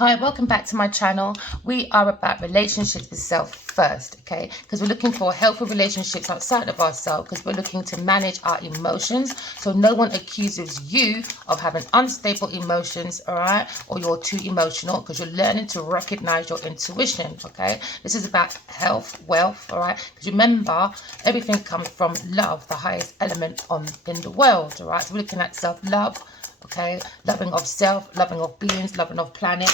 Hi, welcome back to my channel. We are about relationships with self first, okay? Because we're looking for healthy relationships outside of ourselves, because we're looking to manage our emotions so no one accuses you of having unstable emotions, all right? Or you're too emotional, because you're learning to recognize your intuition, okay? This is about health, wealth, all right? Because remember, everything comes from love, the highest element in the world, all right? So we're looking at self-love, okay, loving of self, loving of beings, loving of planet,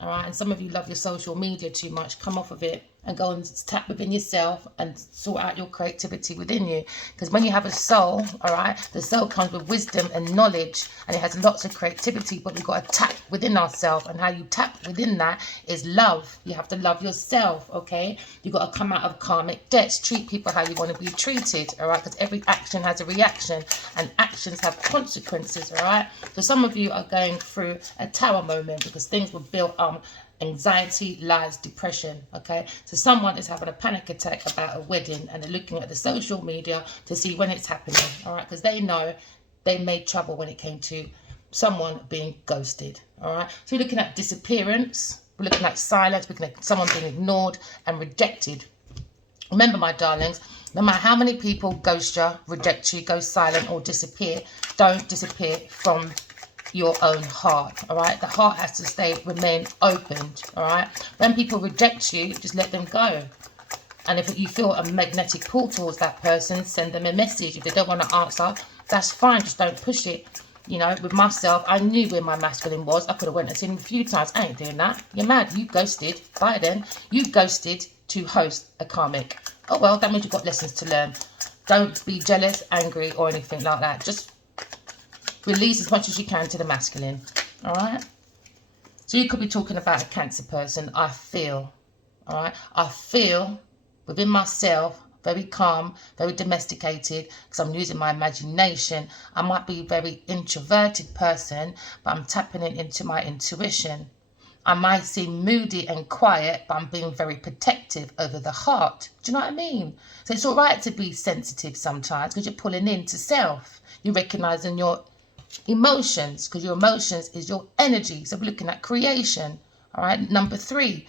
all right? And some of you love your social media too much. Come off of it and go and tap within yourself and sort out your creativity within you. Because when you have a soul, all right, the soul comes with wisdom and knowledge, and it has lots of creativity, but we've got to tap within ourselves. And how you tap within that is love. You have to love yourself, okay? You've got to come out of karmic debts, treat people how you want to be treated, all right? Because every action has a reaction, and actions have consequences, all right? So some of you are going through a tower moment because things were built on anxiety, lies, depression, okay? So someone is having a panic attack about a wedding, and they're looking at the social media to see when it's happening, all right? Because they know they made trouble when it came to someone being ghosted, all right? So we're looking at disappearance, we're looking at silence, we're looking at someone being ignored and rejected. Remember, my darlings, no matter how many people ghost you, reject you, go silent or disappear, don't disappear from your own heart, all right? The heart has to remain opened, all right? When people reject you, just let them go. And if you feel a magnetic pull towards that person, send them a message. If they don't want to answer, that's fine, just don't push it. You know, with myself, I knew where my masculine was. I could have went and seen him a few times. I ain't doing that. You're mad. You ghosted. Bye then. You ghosted to host a karmic. Oh well, that means you've got lessons to learn. Don't be jealous, angry, or anything like that. Just release as much as you can to the masculine, all right? So you could be talking about a Cancer person. I feel, all right? I feel within myself very calm, very domesticated, because I'm using my imagination. I might be a very introverted person, but I'm tapping into my intuition. I might seem moody and quiet, but I'm being very protective over the heart. Do you know what I mean? So it's all right to be sensitive sometimes, because you're pulling into self. You're recognizing your emotions, because your emotions is your energy. So we're looking at creation, all right? Number 3,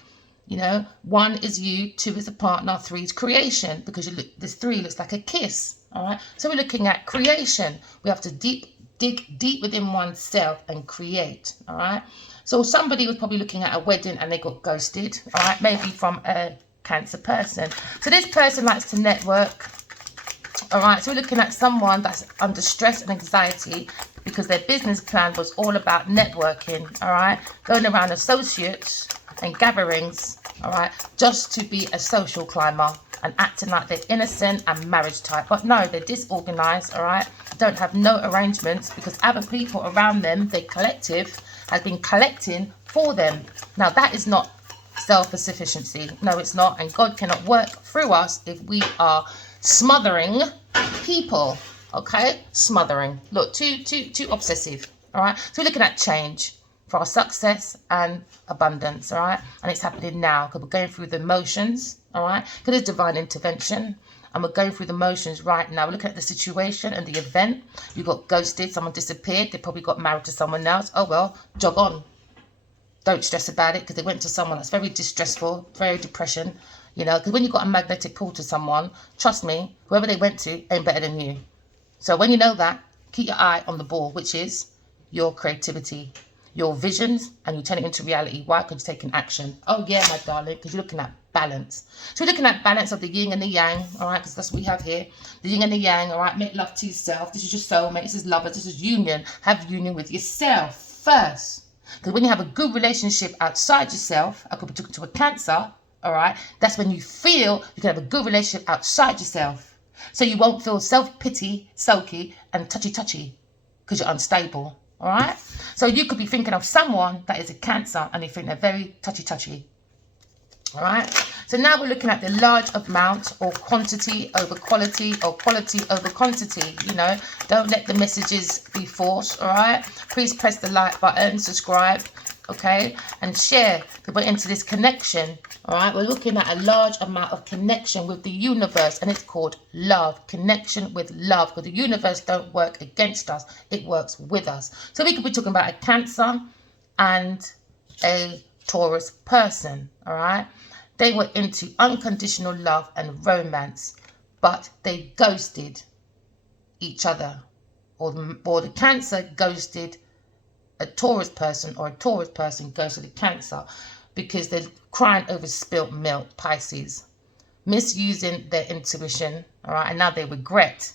you know, 1 is you, 2 is a partner, 3 is creation, because this 3 looks like a kiss, all right? So we're looking at creation. We have to dig deep within oneself and create, all right? So somebody was probably looking at a wedding and they got ghosted, all right? Maybe from a Cancer person. So this person likes to network, all right? So we're looking at someone that's under stress and anxiety because their business plan was all about networking, all right? Going around associates and gatherings, all right, just to be a social climber and acting like they're innocent and marriage type. But no, they're disorganized, all right? Don't have no arrangements because other people around them, their collective, has been collecting for them. Now, that is not self-sufficiency. No, it's not. And God cannot work through us if we are smothering people, okay? Smothering. Look, too obsessive, all right? So we're looking at change for our success and abundance, all right? And it's happening now because we're going through the motions, all right? Because there's divine intervention, and we're going through the motions right now. We're looking at the situation and the event. You got ghosted, someone disappeared, they probably got married to someone else. Oh well, jog on. Don't stress about it because they went to someone that's very distressful, very depression, you know, because when you've got a magnetic pull to someone, trust me, whoever they went to ain't better than you. So when you know that, keep your eye on the ball, which is your creativity, your visions, and you turn it into reality. Why? Because you're taking action. Oh yeah, my darling, because you're looking at balance. So we're looking at balance of the yin and the yang, all right, because that's what we have here. The yin and the yang, all right, make love to yourself. This is your soulmate, this is lovers, this is union. Have union with yourself first. Because when you have a good relationship outside yourself, I could be talking to a Cancer, all right, that's when you feel you can have a good relationship outside yourself. So you won't feel self-pity, sulky, and touchy-touchy because you're unstable, all right? So you could be thinking of someone that is a Cancer and you think they're very touchy-touchy, all right? So now we're looking at the large amount or quantity over quality or quality over quantity, you know. Don't let the messages be forced, all right? Please press the like button, subscribe, okay, and share. We're into this connection, all right? We're looking at a large amount of connection with the universe, and it's called love. Connection with love, because the universe don't work against us, it works with us. So we could be talking about a Cancer and a Taurus person, all right? They were into unconditional love and romance, but they ghosted each other. Or the Cancer ghosted a Taurus person, or a Taurus person ghosted a Cancer because they're crying over spilt milk, Pisces. Misusing their intuition, all right? And now they regret,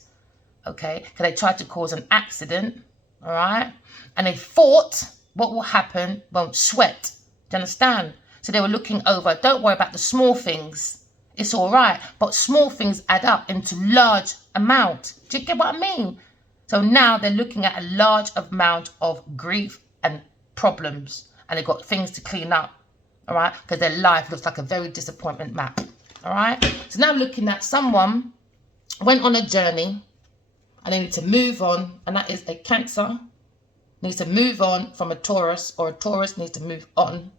okay? Because they tried to cause an accident, all right? And they thought what will happen won't sweat. Do you understand? So they were looking over. Don't worry about the small things. It's all right. But small things add up into large amount. Do you get what I mean? So now they're looking at a large amount of grief and problems. And they've got things to clean up, all right? Because their life looks like a very disappointment map, all right? So now looking at someone went on a journey and they need to move on. And that is a Cancer. Needs to move on from a Taurus, or a Taurus needs to move on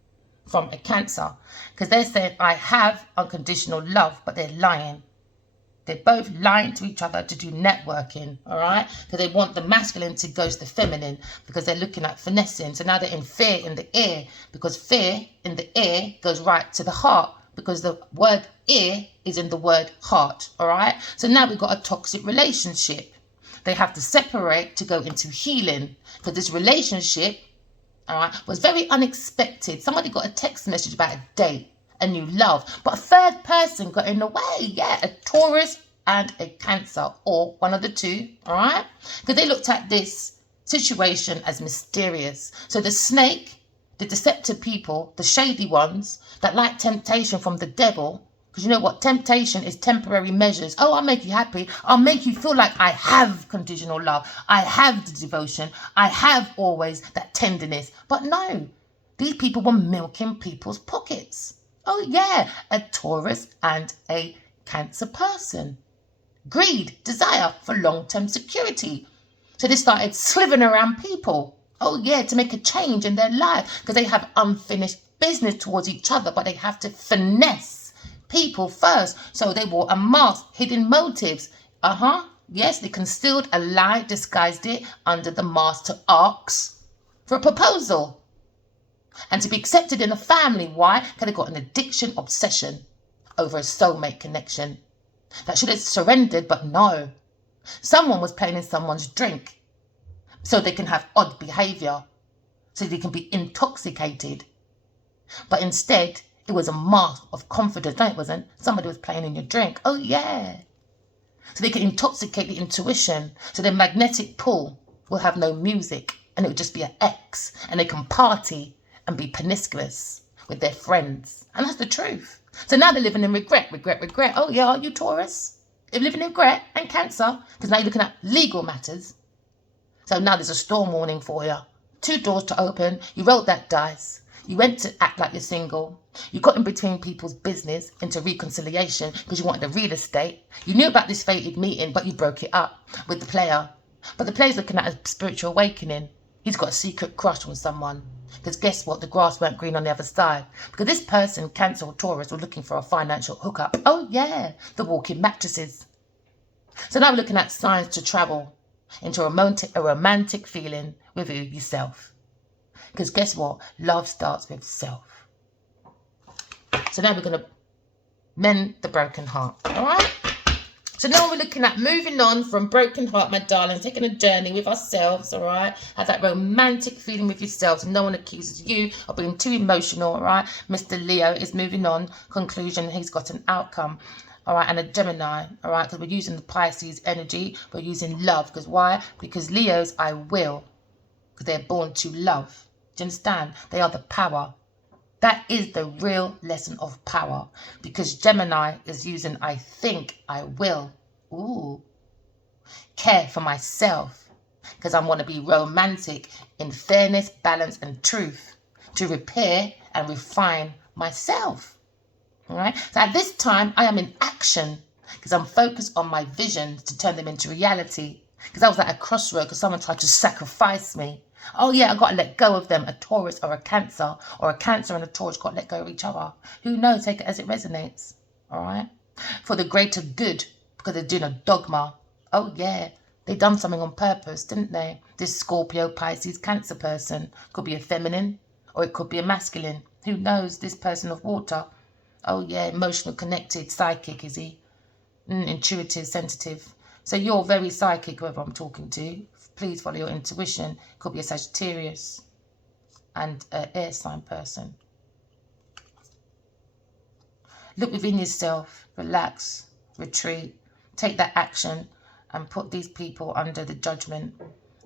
from a Cancer, because they're saying I have unconditional love, but they're lying. They're both lying to each other to do networking, all right? Because they want the masculine to ghost the feminine, because they're looking at finessing. So now they're in fear in the ear, because fear in the ear goes right to the heart, because the word ear is in the word heart, all right? So now we've got a toxic relationship. They have to separate to go into healing, because this relationship, all right, was very unexpected. Somebody got a text message about a date, a new love, but a third person got in the way. Yeah, a Taurus and a Cancer, or one of the two, all right? Because they looked at this situation as mysterious. So the snake, the deceptive people, the shady ones that like temptation from the devil, because you know what? Temptation is temporary measures. Oh, I'll make you happy. I'll make you feel like I have conditional love. I have the devotion. I have always that tenderness. But no, these people were milking people's pockets. Oh, yeah, a Taurus and a Cancer person. Greed, desire for long-term security. So they started slithering around people. Oh, yeah, to make a change in their life, because they have unfinished business towards each other, but they have to finesse people first. So they wore a mask, hidden motives. Yes, they concealed a lie, disguised it under the mask to ask for a proposal and to be accepted in a family. Why? Because they got an addiction obsession over a soulmate connection that should have surrendered, but no. Someone was playing in someone's drink so they can have odd behavior, so they can be intoxicated. But instead, it was a mask of confidence. No, it wasn't. Somebody was playing in your drink. Oh, yeah. So they can intoxicate the intuition. So their magnetic pull will have no music, and it will just be an X. And they can party and be promiscuous with their friends. And that's the truth. So now they're living in regret, regret, regret. Oh, yeah, are you Taurus? They're living in regret and Cancer, because now you're looking at legal matters. So now there's a storm warning for you. 2 doors to open. You rolled that dice. You went to act like you're single. You got in between people's business into reconciliation because you wanted the real estate. You knew about this fated meeting, but you broke it up with the player. But the player's looking at a spiritual awakening. He's got a secret crush on someone. Because guess what? The grass weren't green on the other side. Because this person, Cancer or Taurus, were looking for a financial hookup. Oh, yeah, the walking mattresses. So now we're looking at signs to travel into a romantic feeling with yourself. Because guess what? Love starts with self. So now we're going to mend the broken heart. All right? So now we're looking at moving on from broken heart, my darling, taking a journey with ourselves, all right? Have that romantic feeling with yourself so no one accuses you of being too emotional, all right? Mr. Leo is moving on. Conclusion, he's got an outcome, all right? And a Gemini, all right? Because we're using the Pisces energy. We're using love. Because why? Because Leos, I will. Because they're born to love. Do you understand? They are the power. That is the real lesson of power. Because Gemini is using I think, I will. Ooh. Care for myself. Because I want to be romantic in fairness, balance and truth. To repair and refine myself. All right? So at this time, I am in action. Because I'm focused on my visions to turn them into reality. Because I was at a crossroad because someone tried to sacrifice me. Oh, yeah, I've got to let go of them. A Taurus or a Cancer and a Taurus got to let go of each other. Who knows? Take it as it resonates. All right? For the greater good, because they're doing a dogma. Oh, yeah. They done something on purpose, didn't they? This Scorpio, Pisces, Cancer person could be a feminine Or it could be a masculine. Who knows? This person of water. Oh yeah, emotional, connected, psychic, is he? Intuitive, sensitive. So you're very psychic, whoever I'm talking to. Please follow your intuition. Could be a Sagittarius and an air sign person. Look within yourself, relax, retreat, take that action and put these people under the judgment.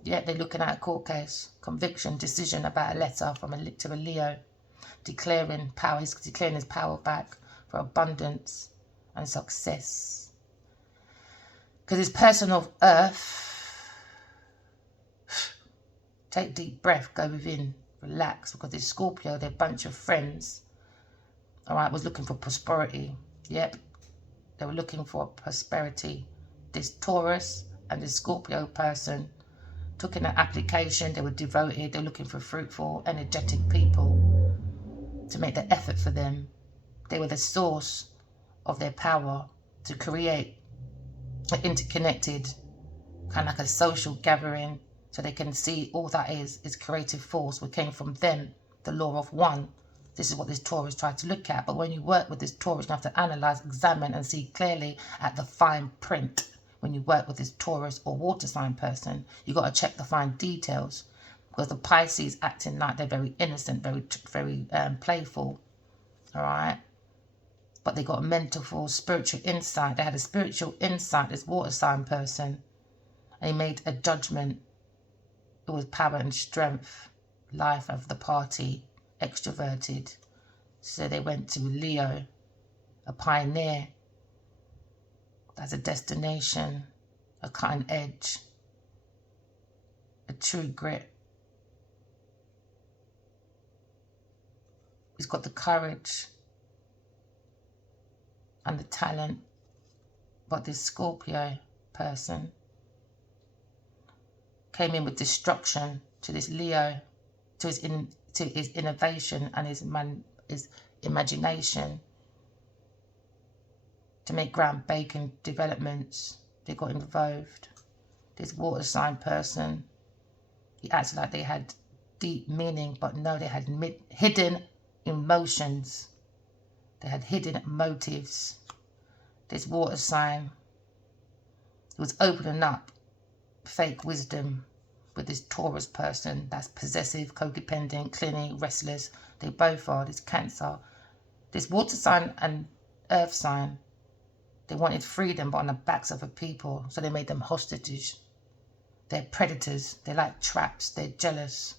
Yeah, they're looking at a court case, conviction, decision about a letter from to a Leo, declaring power. He's declaring his power back for abundance and success. Because this person of earth, take deep breath, go within, relax, because this Scorpio, they're a bunch of friends. All right, was looking for prosperity. Yep, they were looking for prosperity. This Taurus and this Scorpio person took in an application. They were devoted. They were looking for fruitful, energetic people to make the effort for them. They were the source of their power to create an interconnected, kind of like a social gathering, so they can see all that is creative force. What came from them, the law of one. This is what this Taurus tried to look at. But when you work with this Taurus, you have to analyze, examine, and see clearly at the fine print. When you work with this Taurus or water sign person, you got to check the fine details. Because the Pisces acting like they're very innocent, very playful. All right? But they got a mental, spiritual insight. They had a spiritual insight, this water sign person. And he made a judgment. It was power and strength, life of the party, extroverted. So they went to Leo, a pioneer. That's a destination, a cutting edge, a true grit. He's got the courage and the talent. But this Scorpio person came in with destruction to this Leo, to his innovation and his imagination, to make groundbreaking developments. They got involved. This water sign person, he acted like they had deep meaning, but no, they had hidden emotions. They had hidden motives. This water sign, he was opening up fake wisdom with this Taurus person that's possessive, codependent, clingy, restless. They both are. This Cancer, this water sign and earth sign, they wanted freedom but on the backs of the people, so they made them hostages. They're predators. They like traps. They're jealous.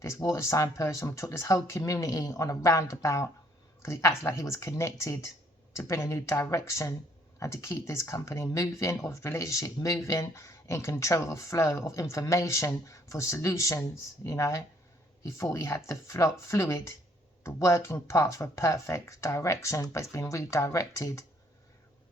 This water sign person took this whole community on a roundabout because he acted like he was connected to bring a new direction and to keep this company moving, or relationship moving, in control of the flow of information for solutions, you know. He thought he had the fluid, the working parts for a perfect direction, but it's been redirected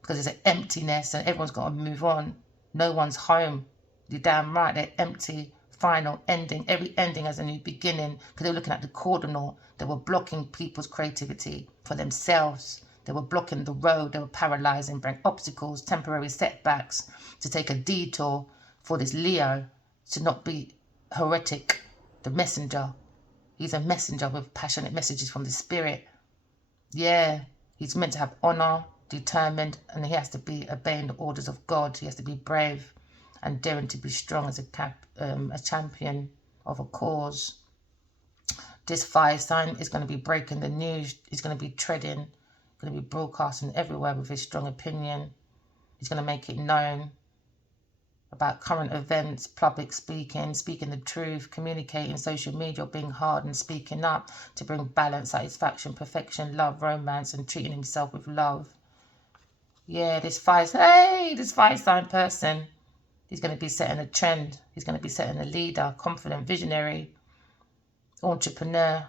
because there's an emptiness and everyone's got to move on. No one's home. You're damn right, they're empty. Final ending. Every ending has a new beginning, because they were looking at the cardinal. They were blocking people's creativity for themselves. They were blocking the road. They were paralyzing, bring obstacles, temporary setbacks, to take a detour for this Leo to not be heretic, the messenger. He's a messenger with passionate messages from the spirit. Yeah, he's meant to have honor, determined, and he has to be obeying the orders of God. He has to be brave and daring to be strong as a champion of a cause. This fire sign is going to be breaking the news. He's going to be treading, going to be broadcasting everywhere with his strong opinion. He's going to make it known about current events, public speaking, speaking the truth, communicating, social media, being hard and speaking up to bring balance, satisfaction, perfection, love, romance, and treating himself with love. Yeah, this fire sign person, he's going to be setting a trend. He's going to be setting a leader, confident, visionary, entrepreneur,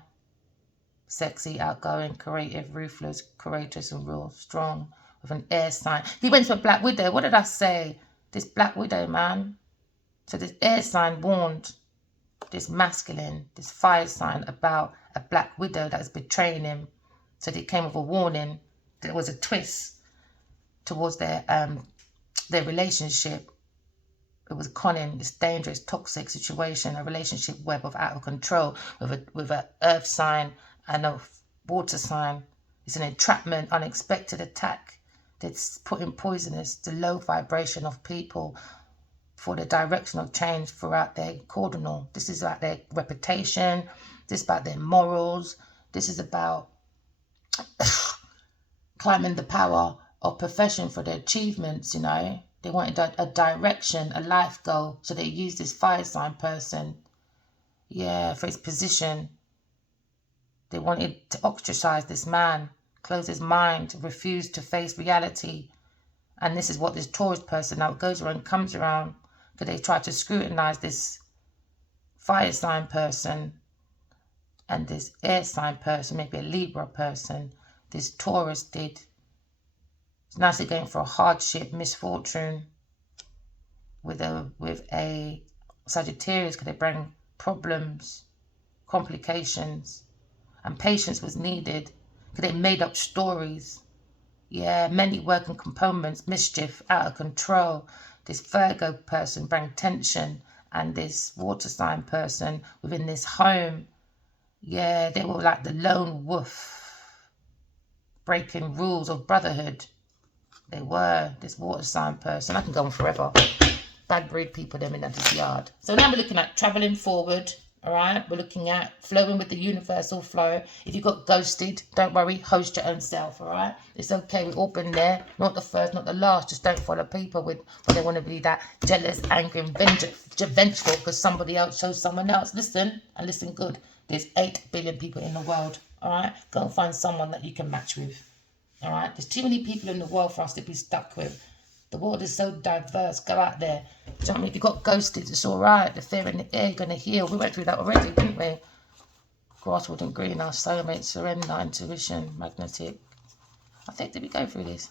sexy, outgoing, creative, ruthless, courageous, and real strong, with an air sign. He went to a Black Widow. What did I say? This Black Widow, man. So this air sign warned this masculine, this fire sign, about a Black Widow that was betraying him. So they came with a warning. There was a twist towards their relationship. it was conning, this dangerous, toxic situation, a relationship web of out of control with a earth sign and a water sign. It's an entrapment, unexpected attack that's putting poisonous to low vibration of people for the direction of change throughout their cordonal. This is about their reputation. This is about their morals. This is about climbing the power of profession for their achievements, you know. They wanted a direction, a life goal. So they used this fire sign person, yeah, for his position. They wanted to ostracize this man, close his mind, refuse to face reality. And this is what this Taurus person now goes around, comes around, because they try to scrutinize this fire sign person and this air sign person, maybe a Libra person. This Taurus did. It's nicely going for a hardship, misfortune with a Sagittarius, because they bring problems, complications, and patience was needed because they made up stories. Yeah, many working components, mischief, out of control. This Virgo person bring tension, and this water sign person within this home, yeah, they were like the lone wolf, breaking rules of brotherhood. They were, this water sign person. I can go on forever. Bad breed people, them in that yard. So now we're looking at traveling forward. All right, we're looking at flowing with the universal flow. If you got ghosted, don't worry, host your own self. All right, it's okay. We've all been there. Not the first, not the last. Just don't follow people when they want to be that jealous, angry, and vengeful because somebody else chose someone else. Listen, and listen good. There's 8 billion people in the world. All right, go and find someone that you can match with. All right, there's too many people in the world for us to be stuck with. The world is so diverse. Go out there. Do you know what I mean? If you got ghosted, it's all right. The fear in the air, you're going to heal. We went through that already, didn't we? Grasswood and green, our soulmate, surrender, intuition, magnetic. I think, did we go through this?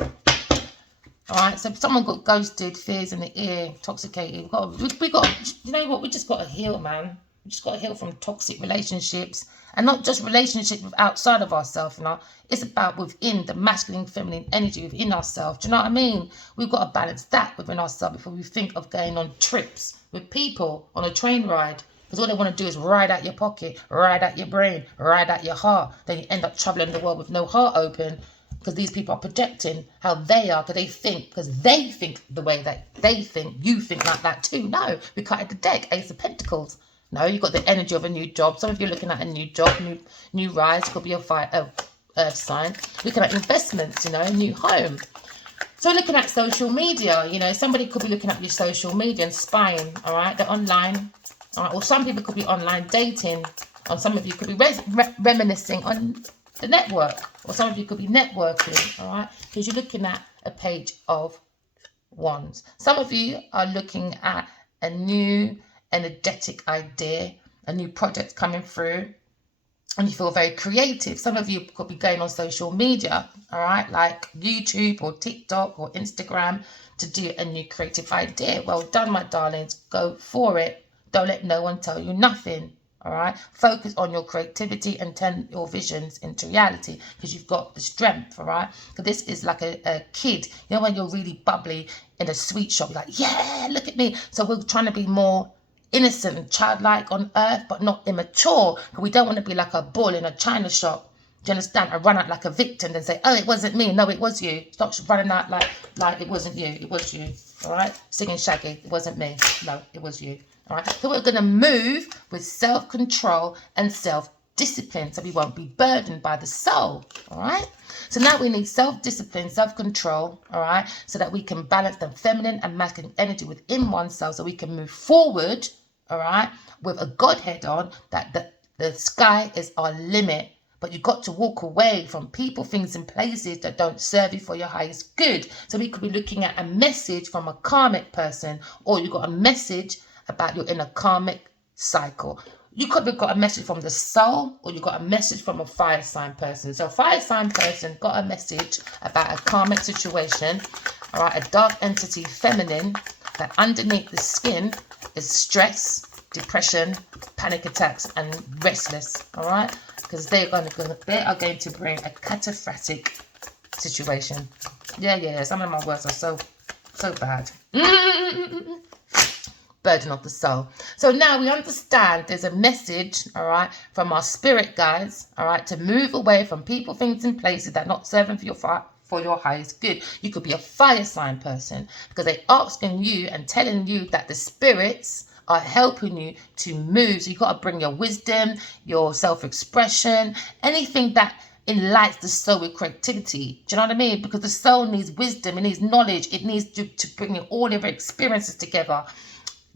All right, so if someone got ghosted, fears in the air, intoxicated, we got, you know what? We just got to heal, man. We just got to heal from toxic relationships, and not just relationships with outside of ourselves, you know. It's about within the masculine, feminine energy within ourselves. Do you know what I mean? We've got to balance that within ourselves before we think of going on trips with people on a train ride. Because all they want to do is ride out your pocket, ride out your brain, ride out your heart. Then you end up traveling the world with no heart open, because these people are projecting how they are, because they think the way that they think, you think like that too. No, we cut the deck, Ace of Pentacles. No, you've got the energy of a new job. Some of you are looking at a new job, new rise. Could be a earth sign. Looking at investments, you know, a new home. So looking at social media, you know, somebody could be looking at your social media and spying, all right? They're online, all right? Or some people could be online dating. Or some of you could be reminiscing on the network. Or some of you could be networking, all right? Because you're looking at a page of wands. Some of you are looking at a new energetic idea, a new project coming through, and you feel very creative. Some of you could be going on social media, all right, like YouTube or TikTok or Instagram, to do a new creative idea. Well done, my darlings. Go for it. Don't let no one tell you nothing, all right? Focus on your creativity and turn your visions into reality, because you've got the strength, all right? Because this is like a kid. You know when you're really bubbly in a sweet shop, you're like, yeah, look at me. So we're trying to be more innocent and childlike on earth, but not immature. We don't want to be like a bull in a china shop. Do you understand? And run out like a victim and say, oh, it wasn't me. No, it was you. Stop running out like it wasn't you. It was you. All right? Singing Shaggy. It wasn't me. No, it was you. All right? So we're going to move with self-control and self-discipline, so we won't be burdened by the soul. All right? So now we need self-discipline, self-control, all right, so that we can balance the feminine and masculine energy within oneself, so we can move forward, all right, with a Godhead on, that the sky is our limit. But you've got to walk away from people, things, and places that don't serve you for your highest good. So we could be looking at a message from a karmic person, or you've got a message about you're in a karmic cycle. You could have got a message from the soul, or you got a message from a fire sign person. So a fire sign person got a message about a karmic situation, all right, a dark entity, feminine, that underneath the skin is stress, depression, panic attacks, and restless, all right, because they are going to bring a cataphractic situation. Yeah, some of my words are so bad. burden of the soul. So now we understand there's a message, all right, from our spirit guides, all right, to move away from people, things, and places that are not serving for your highest good. You could be a fire sign person because they're asking you and telling you that the spirits are helping you to move. So you've got to bring your wisdom, your self-expression, anything that enlightens the soul with creativity. Do you know what I mean? Because the soul needs wisdom, it needs knowledge, it needs to bring all of your experiences together.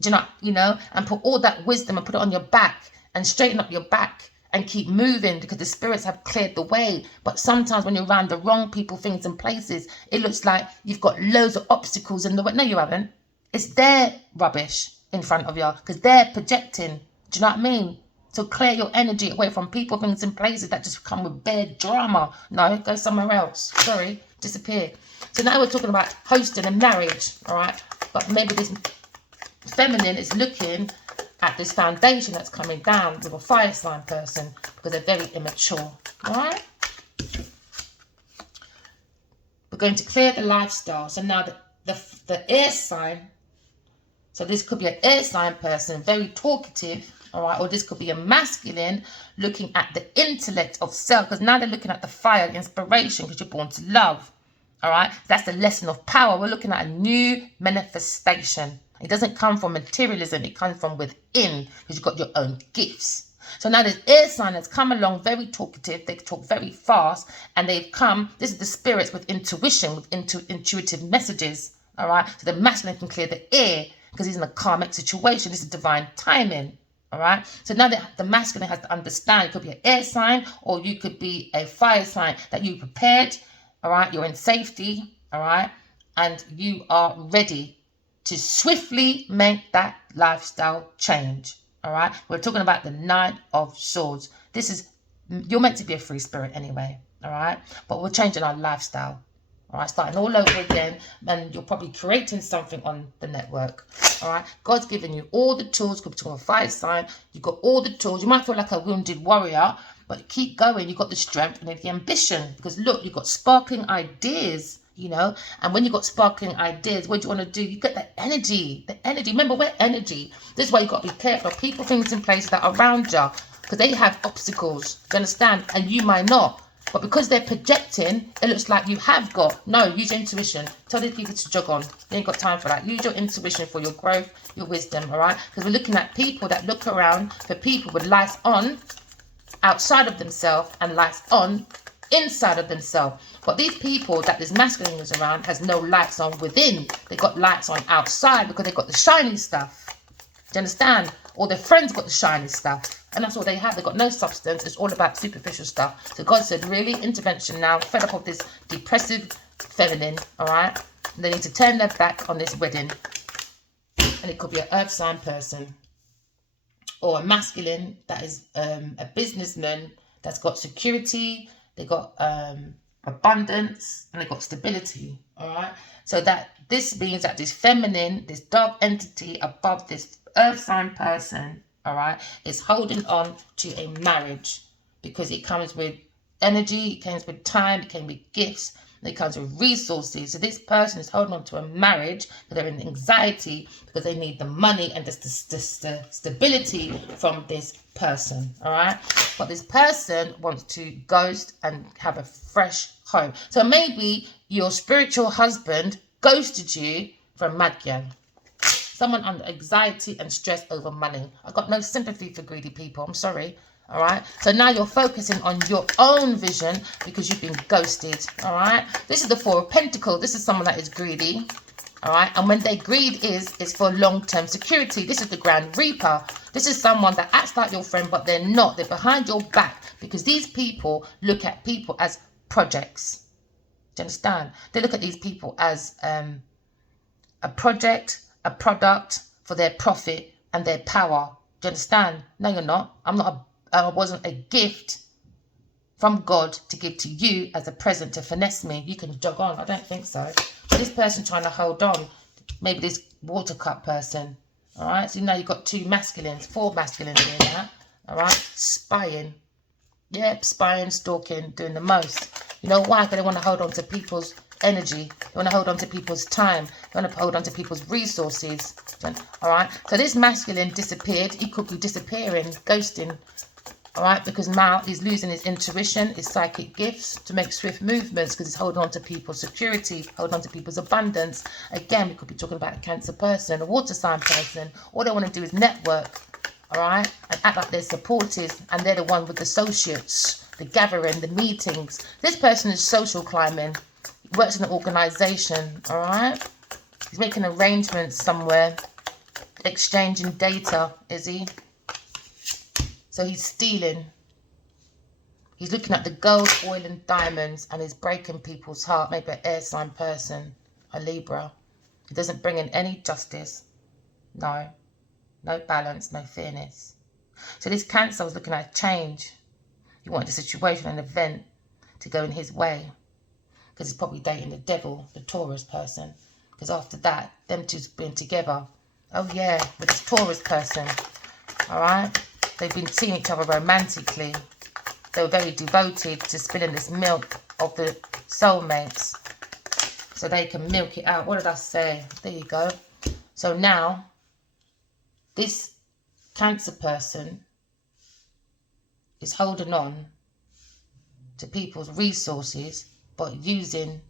Do you know, and put all that wisdom and put it on your back and straighten up your back and keep moving because the spirits have cleared the way. But sometimes when you're around the wrong people, things, and places, it looks like you've got loads of obstacles in the way. No, you haven't. It's their rubbish in front of you because they're projecting. Do you know what I mean? So clear your energy away from people, things, and places that just come with bare drama. No, go somewhere else. Sorry, disappear. So now we're talking about hosting and marriage, all right? But maybe this feminine is looking at this foundation that's coming down with a fire sign person because they're very immature, all right? We're going to clear the lifestyle. So now the air sign, so this could be an air sign person, very talkative, all right? Or this could be a masculine looking at the intellect of self because now they're looking at the fire, inspiration, because you're born to love, all right? That's the lesson of power. We're looking at a new manifestation. It doesn't come from materialism. It comes from within because you've got your own gifts. So now there's air sign that's come along, very talkative. They talk very fast and they've come. This is the spirits with intuition, with intuitive messages. All right. So the masculine can clear the air because he's in a karmic situation. This is divine timing. All right. So now the masculine has to understand. It could be an air sign or you could be a fire sign that you prepared. All right. You're in safety. All right. And you are ready to swiftly make that lifestyle change. All right. We're talking about the Knight of Swords. You're meant to be a free spirit anyway. All right. But we're changing our lifestyle. All right. Starting all over again. And you're probably creating something on the network. All right. God's given you all the tools. Could become a fire sign. You've got all the tools. You might feel like a wounded warrior, but keep going. You've got the strength and the ambition. Because look, you've got sparkling ideas. You know, and when you've got sparkling ideas, what do you want to do? You get that energy, Remember, we're energy. This is why you've got to be careful of people, things, and places that are around you because they have obstacles. Do you understand? And you might not. But because they're projecting, it looks like you have got. No, use your intuition. Tell these people to jog on. You ain't got time for that. Use your intuition for your growth, your wisdom, all right? Because we're looking at people that look around for people with lights on outside of themselves and lights on inside of themselves. But these people that this masculine is around has no lights on within. They got lights on outside because they got the shiny stuff. Do you understand? All their friends got the shiny stuff. And that's all they have. They got no substance. It's all about superficial stuff. So God said, really, intervention now. Fed up of this depressive feminine, all right? They need to turn their back on this wedding. And it could be an earth sign person. Or a masculine that is a businessman that's got security. They got abundance and they got stability, all right? So that this means that this feminine, this dark entity above this earth sign person, all right, is holding on to a marriage because it comes with energy, it comes with time, it comes with gifts, it comes with resources. So this person is holding on to a marriage, but they're in anxiety because they need the money and the stability from this person, all right? But this person wants to ghost and have a fresh home. So maybe your spiritual husband ghosted you from Madyan. Someone under anxiety and stress over money. I've got no sympathy for greedy people. I'm sorry. All right. So now you're focusing on your own vision because you've been ghosted. All right. This is the Four of Pentacles. This is someone that is greedy. All right. And when their greed is for long-term security. This is the Grand Reaper. This is someone that acts like your friend, but they're not. They're behind your back because these people look at people as projects. Do you understand? They look at these people as a project, a product for their profit and their power. Do you understand? No, you're not. I wasn't a gift from God to give to you as a present to finesse me. You can jog on. I don't think so. But this person trying to hold on, maybe this water cup person. All right. So now you've got four masculines here now. All right. Spying. Yep. Spying, stalking, doing the most. You know why? Because they want to hold on to people's energy. They want to hold on to people's time. They want to hold on to people's resources. All right. So this masculine disappeared. He could be disappearing, ghosting. All right. Because now he's losing his intuition, his psychic gifts to make swift movements because he's holding on to people's security, holding on to people's abundance. Again, we could be talking about a Cancer person, a water sign person. All they want to do is network. All right. And act like they're supporters and they're the one with the associates, the gathering, the meetings. This person is social climbing. Works in an organization, all right? He's making arrangements somewhere, exchanging data, is he? So he's stealing. He's looking at the gold, oil, and diamonds, and he's breaking people's heart. Maybe an air sign person, a Libra. He doesn't bring in any justice. No balance, no fairness. So this Cancer was looking at change. He wanted a situation, an event to go in his way. Because he's probably dating the devil, the Taurus person. Because after that, them two's been together. Oh yeah, with this Taurus person. Alright? They've been seeing each other romantically. They were very devoted to spilling this milk of the soulmates. So they can milk it out. What did I say? There you go. So now, this Cancer person is holding on to people's resources, but using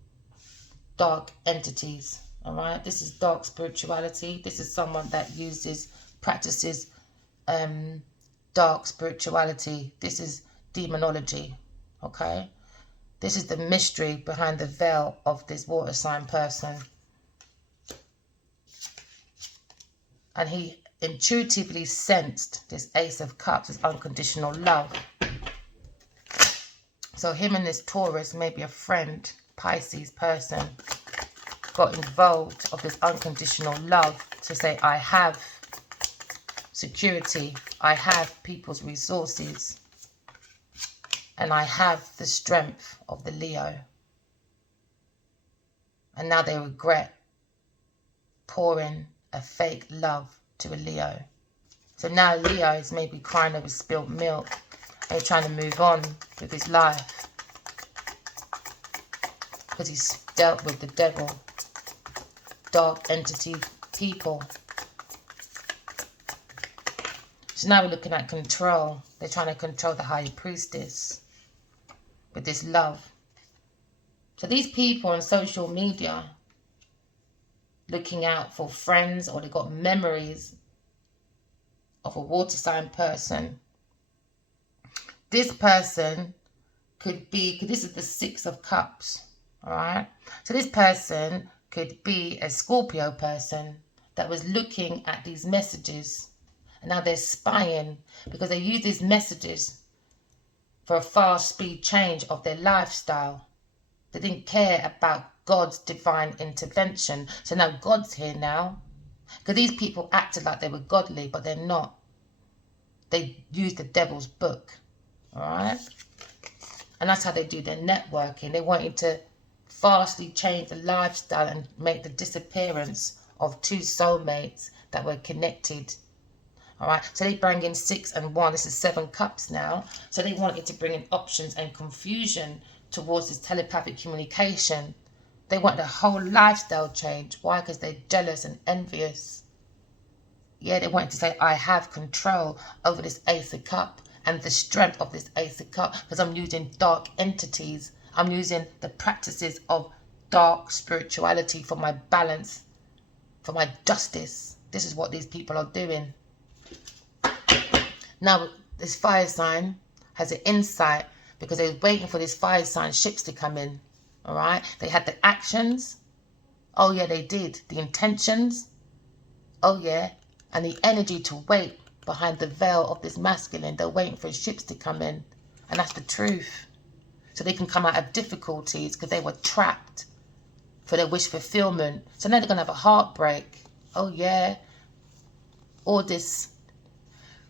dark entities. All right, this is dark spirituality. This is someone that practices dark spirituality. This is demonology. Okay, this is the mystery behind the veil of this water sign person, and he intuitively sensed this Ace of Cups, this unconditional love. So him and this Taurus, maybe a friend, Pisces person, got involved of this unconditional love to say, I have security, I have people's resources, and I have the strength of the Leo. And now they regret pouring a fake love to a Leo. So now Leo is maybe crying over spilt milk. They're trying to move on with his life because he's dealt with the devil, dark entity people. So now we're looking at control. They're trying to control the high priestess with this love. So these people on social media looking out for friends, or they've got memories of a water sign person. This person could be, this is the Six of Cups, all right? So this person could be a Scorpio person that was looking at these messages, and now they're spying because they use these messages for a fast speed change of their lifestyle. They didn't care about God's divine intervention. So now God's here now. Because these people acted like they were godly, but they're not. They use the devil's book. Alright? And that's how they do their networking. They wanted to fastly change the lifestyle and make the disappearance of two soulmates that were connected. Alright? So they bring in 6 and 1. This is 7 cups now. So they wanted to bring in options and confusion towards this telepathic communication. They want the whole lifestyle change. Why? Because they're jealous and envious. Yeah, they wanted to say, I have control over this Ace of Cup and the strength of this Ace of Cup because I'm using dark entities. I'm using the practices of dark spirituality for my balance, for my justice. This is what these people are doing. Now, this fire sign has an insight because they were waiting for this fire sign ships to come in. All right? They had the actions. Oh, yeah, they did. The intentions. Oh, yeah. And the energy to wait behind the veil of this masculine. They're waiting for ships to come in. And that's the truth. So they can come out of difficulties because they were trapped for their wish fulfillment. So now they're going to have a heartbreak. Oh, yeah. All this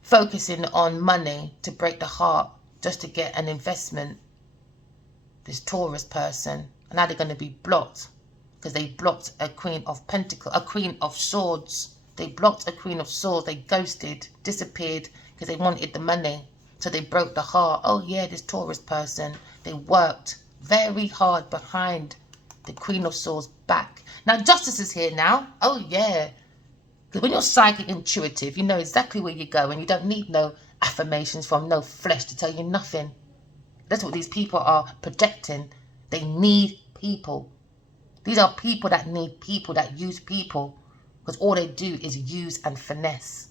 focusing on money to break the heart just to get an investment. This Taurus person. And now they're going to be blocked because they blocked a Queen of Pentacles, a Queen of Swords. They blocked a Queen of Swords. They ghosted, disappeared because they wanted the money. So they broke the heart. Oh yeah, this Taurus person, they worked very hard behind the Queen of Swords back. Now, justice is here now. Oh, yeah. Because when you're psychic intuitive, you know exactly where you go and you don't need no affirmations from no flesh to tell you nothing. That's what these people are projecting. They need people. These are people that need people, that use people. Because all they do is use and finesse.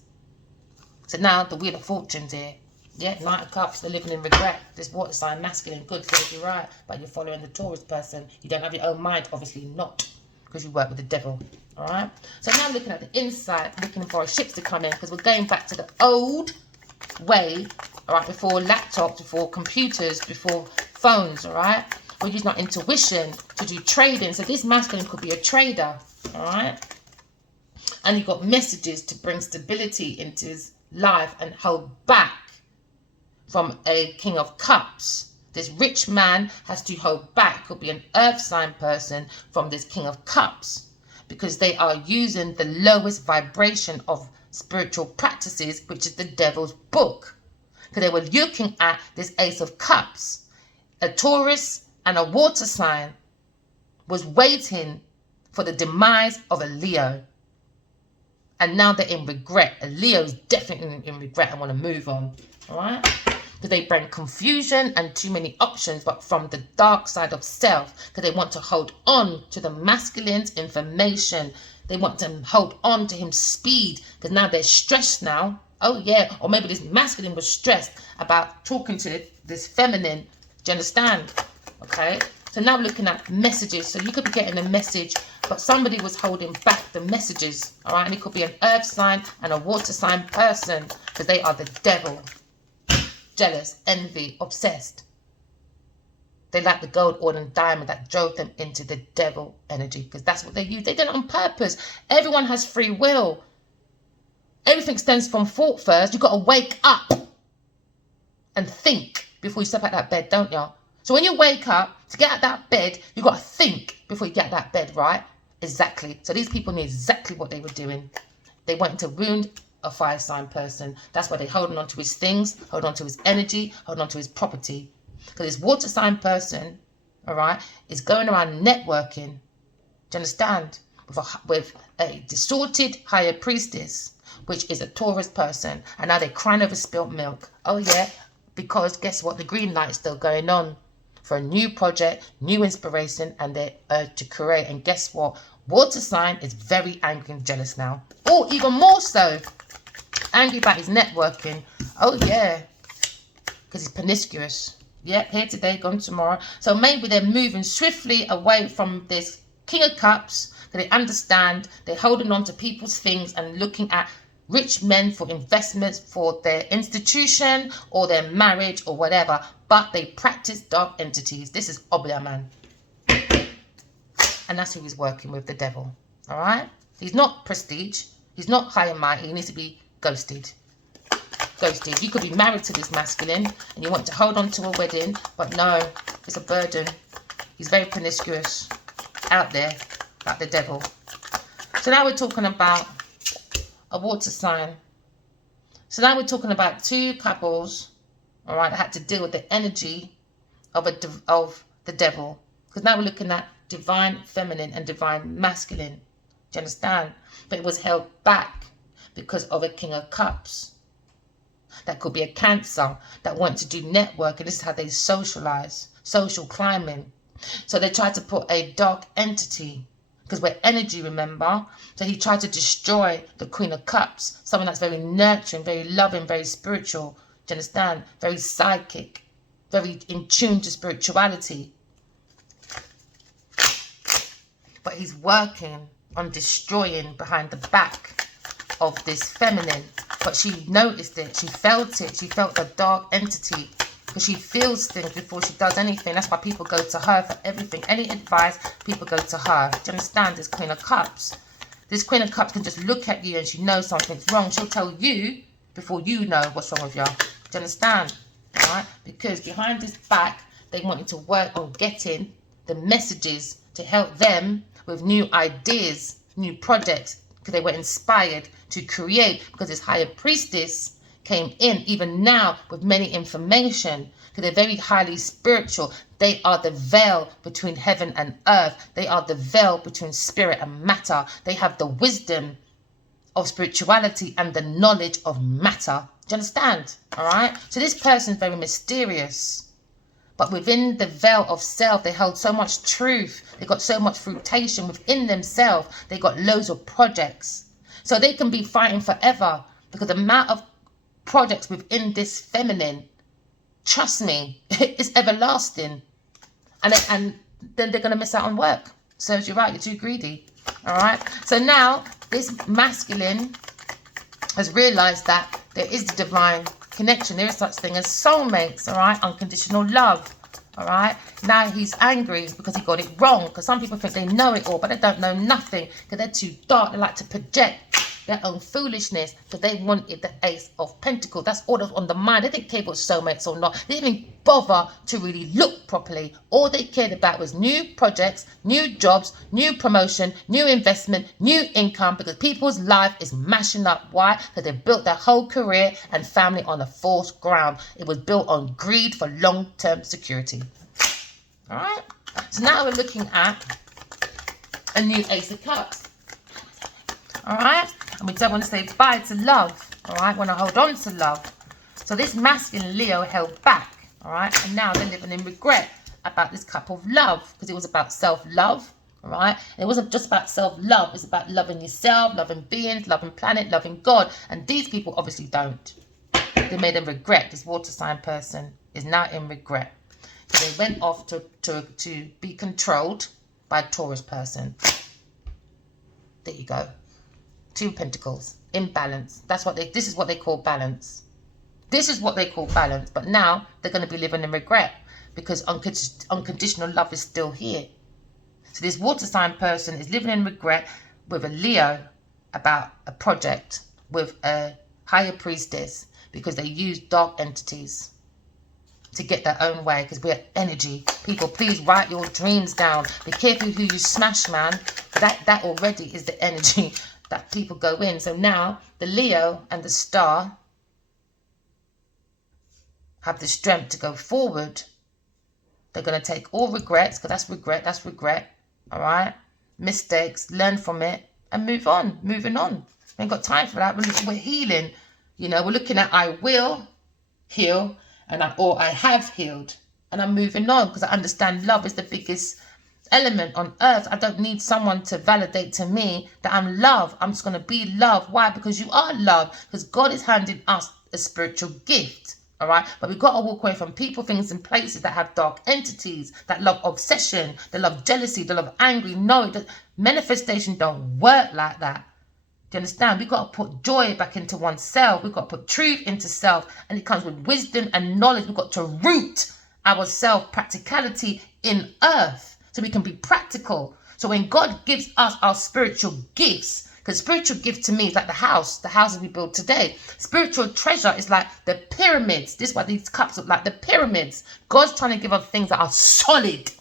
So now the Wheel of Fortune's here. Yeah, Knight of Cups, they're living in regret. This water sign, masculine, good, serves you right. But you're following the Taurus person. You don't have your own mind, obviously not. Because you work with the devil. Alright? So now we're looking at the inside, looking for ships to come in. Because we're going back to the old way. Alright, before laptops, before computers, before phones. Alright? We're using our intuition to do trading. So this masculine could be a trader. Alright? And you've got messages to bring stability into his life and hold back from a King of Cups. This rich man has to hold back. Could be an earth sign person from this King of Cups, because they are using the lowest vibration of spiritual practices, which is the devil's book. Because they were looking at this Ace of Cups. A Taurus and a water sign was waiting for the demise of a Leo. And now they're in regret. A Leo's definitely in regret and want to move on. Alright? Because they bring confusion and too many options, but from the dark side of self. Because they want to hold on to the masculine's information. They want to hold on to his speed. Because now they're stressed now. Oh yeah. Or maybe this masculine was stressed about talking to this feminine. Do you understand? Okay. So now we're looking at messages. So you could be getting a message, but somebody was holding back the messages. All right. And it could be an earth sign and a water sign person, because they are the devil. Jealous, envy, obsessed. They like the gold, oil and diamond that drove them into the devil energy, because that's what they use. They did it on purpose. Everyone has free will. Everything stems from thought first. You've got to wake up and think before you step out that bed, don't you? So when you wake up, to get out that bed, you've got to think before you get out that bed, right? Exactly. So these people knew exactly what they were doing. They wanted to wound a fire sign person. That's why they're holding on to his things, holding on to his energy, holding on to his property. Because this water sign person, all right, is going around networking. Do you understand? With a distorted higher priestess, which is a Taurus person. And now they're crying over spilt milk. Oh, yeah. Because guess what? The green light's still going on for a new project, new inspiration, and their urge to create. And guess what? Water sign is very angry and jealous now. Oh, even more so. Angry about his networking. Oh, yeah. Because he's promiscuous. Yep, here today, gone tomorrow. So maybe they're moving swiftly away from this King of Cups. They understand they're holding on to people's things and looking at rich men for investments for their institution or their marriage or whatever. But they practice dark entities. This is Obia man. And that's who he's working with, the devil. All right? He's not prestige. He's not high and mighty. He needs to be ghosted. Ghosted. You could be married to this masculine and you want to hold on to a wedding, but no, it's a burden. He's very promiscuous. Out there, like the devil. So now we're talking about a water sign. So now we're talking about two couples, all right, that had to deal with the energy of the devil. Because now we're looking at divine feminine and divine masculine. Do you understand? But it was held back because of a King of Cups. That could be a Cancer that wants to do network, and this is how they socialize, social climbing. So they tried to put a dark entity, because we're energy, remember? So he tried to destroy the Queen of Cups, someone that's very nurturing, very loving, very spiritual. Do you understand? Very psychic, very in tune to spirituality. But he's working on destroying behind the back of this feminine. But she noticed it. She felt it. She felt the dark entity. Because she feels things before she does anything. That's why people go to her for everything. Any advice, people go to her. Do you understand? This Queen of Cups. This Queen of Cups can just look at you and she knows something's wrong. She'll tell you before you know what's wrong with you. Do you understand? Alright? Because behind this back, they want you to work on getting the messages to help them with new ideas, new projects. Because they were inspired to create. Because this higher priestess came in, even now with many information, because they're very highly spiritual. They are the veil between heaven and earth. They are the veil between spirit and matter. They have the wisdom of spirituality and the knowledge of matter. Do you understand? All right. So this person is very mysterious, but within the veil of self, they hold so much truth. They got so much fruitation within themselves. They got loads of projects, so they can be fighting forever, because the amount of projects within this feminine, trust me, is everlasting. And then they're going to miss out on work. Serves you right. You're too greedy. All right. So now this masculine has realized that there is the divine connection. There is such thing as soulmates. All right. Unconditional love. All right. Now he's angry because he got it wrong. Because some people think they know it all, but they don't know nothing. Because they're too dark. They like to project their own foolishness, because they wanted the Ace of Pentacles. That's all that's on the mind. They didn't care about soulmates or not. They didn't even bother to really look properly. All they cared about was new projects, new jobs, new promotion, new investment, new income, because people's life is mashing up. Why? Because they built their whole career and family on a false ground. It was built on greed for long-term security. All right. So now we're looking at a new Ace of Cups. All right. And we don't want to say bye to love. All right. We want to hold on to love. So this masculine Leo held back. All right. And now they're living in regret about this cup of love, because it was about self-love. All right. And it wasn't just about self-love. It's about loving yourself, loving beings, loving planet, loving God. And these people obviously don't. They made them regret. This water sign person is now in regret. So they went off to be controlled by a Taurus person. There you go. Two Pentacles, imbalance. This is what they call balance. This is what they call balance. But now they're going to be living in regret, because unconditional love is still here. So this water sign person is living in regret with a Leo about a project with a higher priestess, because they use dark entities to get their own way, because we're energy. People, please write your dreams down. Be careful who you smash, man. That already is the energy that people go in. So now the Leo and the Star have the strength to go forward. They're going to take all regrets, because that's regret. All right. Mistakes, learn from it and move on. Moving on. We ain't got time for that. We're healing. You know, we're looking at I will heal, or I have healed, and I'm moving on, because I understand love is the biggest element on earth. I don't need someone to validate to me that I'm love. I'm just going to be love. Why? Because you are love. Because God is handing us a spiritual gift. All right. But we've got to walk away from people, things, and places that have dark entities, that love obsession, they love jealousy, they love angry. No, manifestation don't work like that. Do you understand? We've got to put joy back into oneself. We've got to put truth into self. And it comes with wisdom and knowledge. We've got to root our self-practicality in earth, so we can be practical. So when God gives us our spiritual gifts, because spiritual gift to me is like the houses we build today. Spiritual treasure is like the pyramids. This is why these cups look like the pyramids. God's trying to give us things that are solid.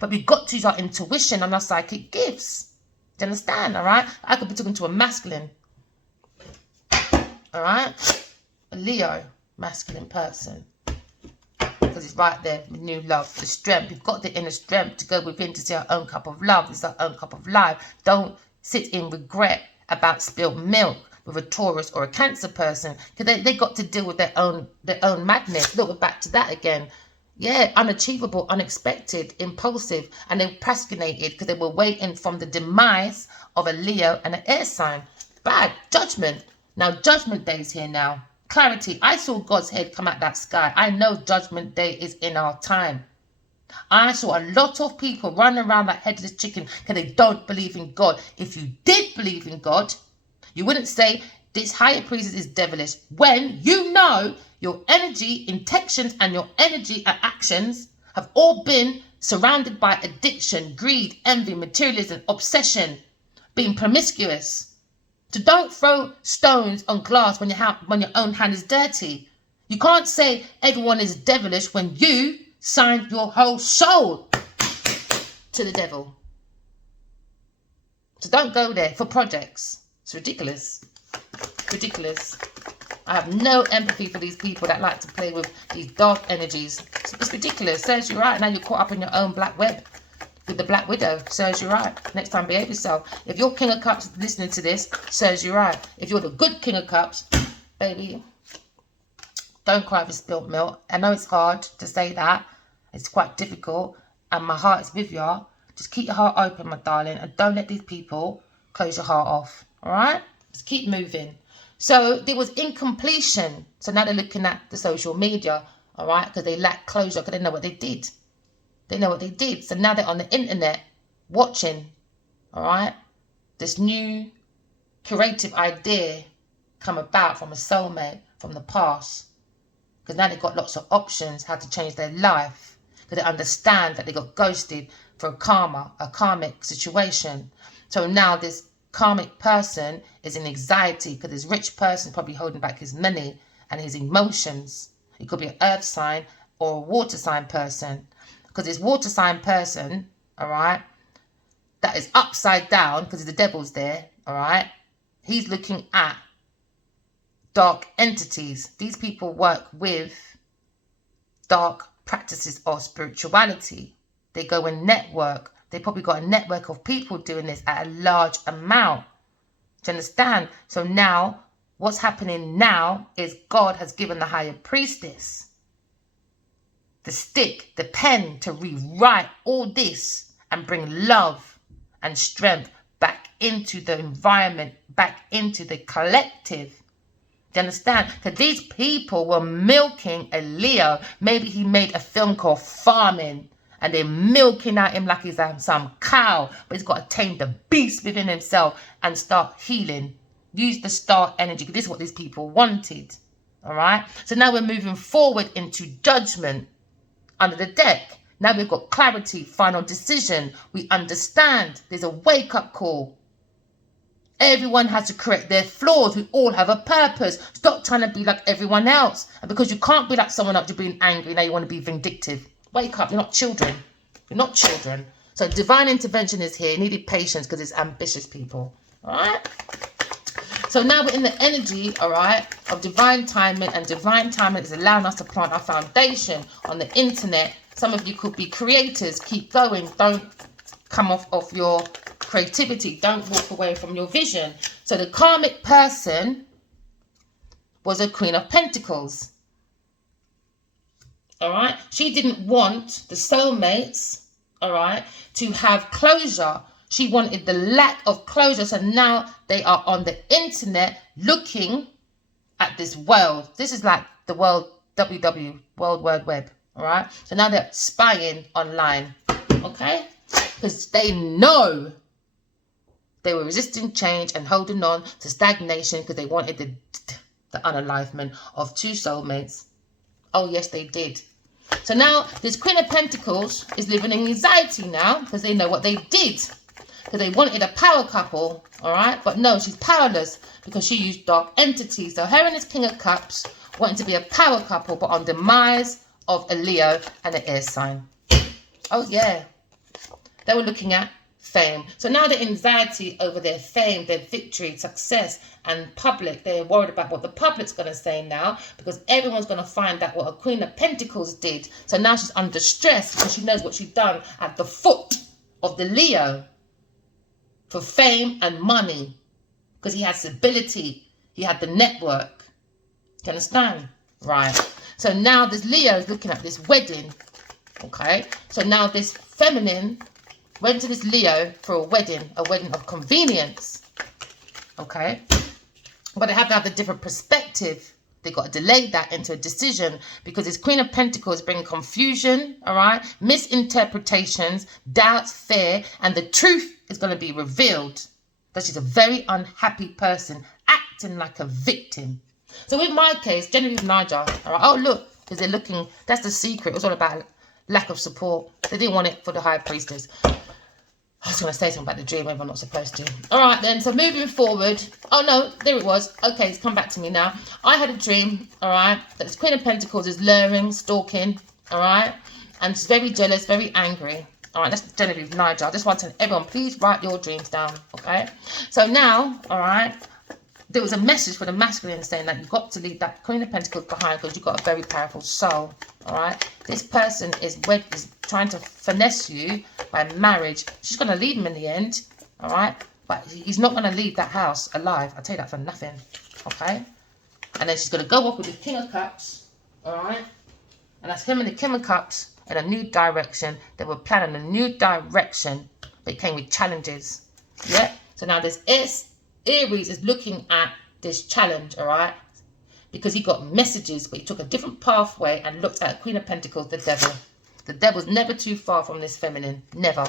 But we've got to use our intuition and our psychic gifts. Do you understand? All right? I could be talking to a masculine. All right? A Leo masculine person. Because it's right there with new love, the strength. We've got the inner strength to go within to see our own cup of love. It's our own cup of life. Don't sit in regret about spilled milk with a Taurus or a Cancer person, because they got to deal with their own madness. Look, we're back to that again. Yeah, unachievable, unexpected, impulsive, and they procrastinated because they were waiting from the demise of a Leo and an air sign. Bad judgment. Now judgment day is here now. Clarity. I saw God's head come out that sky. I know judgment day is in our time. I saw a lot of people running around like headless chicken because they don't believe in God. If you did believe in God, you wouldn't say this higher priestess is devilish, when you know your energy, intentions, and your energy and actions have all been surrounded by addiction, greed, envy, materialism, obsession, being promiscuous. So don't throw stones on glass when your own hand is dirty. You can't say everyone is devilish when you signed your whole soul to the devil. So don't go there for projects. It's ridiculous. Ridiculous. I have no empathy for these people that like to play with these dark energies. It's ridiculous. Serves you right. Now you're caught up in your own black web with the Black Widow. Serves you right. Next time, behave yourself. If you're King of Cups listening to this, serves you right. If you're the good King of Cups, baby, don't cry for spilt milk. I know it's hard to say that. It's quite difficult. And my heart is with you. Just keep your heart open, my darling. And don't let these people close your heart off. All right? Just keep moving. So there was incompletion. So now they're looking at the social media. All right? Because they lack closure. Because they know what they did. They know what they did. So now they're on the internet watching. All right? This new creative idea come about from a soulmate from the past. Because now they've got lots of options how to change their life. Because they understand that they got ghosted for a karmic situation. So now this karmic person is in anxiety because this rich person is probably holding back his money and his emotions. It could be an earth sign or a water sign person. Because this water sign person, all right, that is upside down because the devil's there, all right, he's looking at dark entities. These people work with dark practices of spirituality. They go and network. They probably got a network of people doing this at a large amount. Do you understand? So now, what's happening now is God has given the higher priestess the stick, the pen to rewrite all this and bring love and strength back into the environment, back into the collective. Do you understand? Because these people were milking a Leo. Maybe he made a film called Farming. And they're milking at him like he's some cow. But he's got to tame the beast within himself and start healing. Use the star energy. This is what these people wanted. All right? So now we're moving forward into judgment under the deck. Now we've got clarity, final decision. We understand. There's a wake-up call. Everyone has to correct their flaws. We all have a purpose. Stop trying to be like everyone else. And because you can't be like someone else, you're being angry. Now you want to be vindictive. Wake up. You're not children. You're not children. So divine intervention is here. You needed patience because it's ambitious people. All right? So now we're in the energy, all right, of divine timing. And divine timing is allowing us to plant our foundation on the internet. Some of you could be creators. Keep going. Don't come off your creativity. Don't walk away from your vision. So the karmic person was a Queen of Pentacles. All right. She didn't want the soulmates, all right, to have closure. She wanted the lack of closure. So now they are on the internet looking at this world. This is like the world, World Wide Web. All right. So now they're spying online. Okay. Because they know they were resisting change and holding on to stagnation because they wanted the unalivement of two soulmates. Oh, yes, they did. So now this Queen of Pentacles is living in anxiety now because they know what they did. Because they wanted a power couple, all right? But no, she's powerless because she used dark entities. So her and this King of Cups wanted to be a power couple, but on demise of a Leo and an air sign. Oh, yeah. They were looking at fame. So now the anxiety over their fame, their victory, success, and public, they're worried about what the public's going to say now because everyone's going to find out what a Queen of Pentacles did. So now she's under stress because she knows what she's done at the foot of the Leo for fame and money because he had stability. He had the network. Do you understand? Right. So now this Leo is looking at this wedding. Okay. So now this feminine went to this Leo for a wedding of convenience. Okay. But they have to have a different perspective. They got to delay that into a decision because this Queen of Pentacles bring confusion, all right, misinterpretations, doubts, fear, and the truth is going to be revealed that she's a very unhappy person acting like a victim. So in my case, Genevieve and Niger, all right, oh look, because they're looking, that's the secret. It was all about lack of support. They didn't want it for the High Priestess. I was going to say something about the dream, maybe I'm not supposed to. All right, then. So moving forward. Oh, no. There it was. Okay, it's come back to me now. I had a dream, all right, that this Queen of Pentacles is luring, stalking, all right, and she's very jealous, very angry. All right, that's Genevieve Nigel. I just want to tell everyone, please write your dreams down, okay? So now, all right, there was a message for the masculine saying that you've got to leave that Queen of Pentacles behind because you've got a very powerful soul. All right. This person is trying to finesse you by marriage. She's going to leave him in the end. All right. But he's not going to leave that house alive. I'll tell you that for nothing. Okay. And then she's going to go off with the King of Cups. All right. And that's him and the King of Cups in a new direction. They were planning a new direction. But it came with challenges. Yeah. So now this Aries is looking at this challenge. All right. Because he got messages, but he took a different pathway and looked at Queen of Pentacles, the devil. The devil's never too far from this feminine. Never.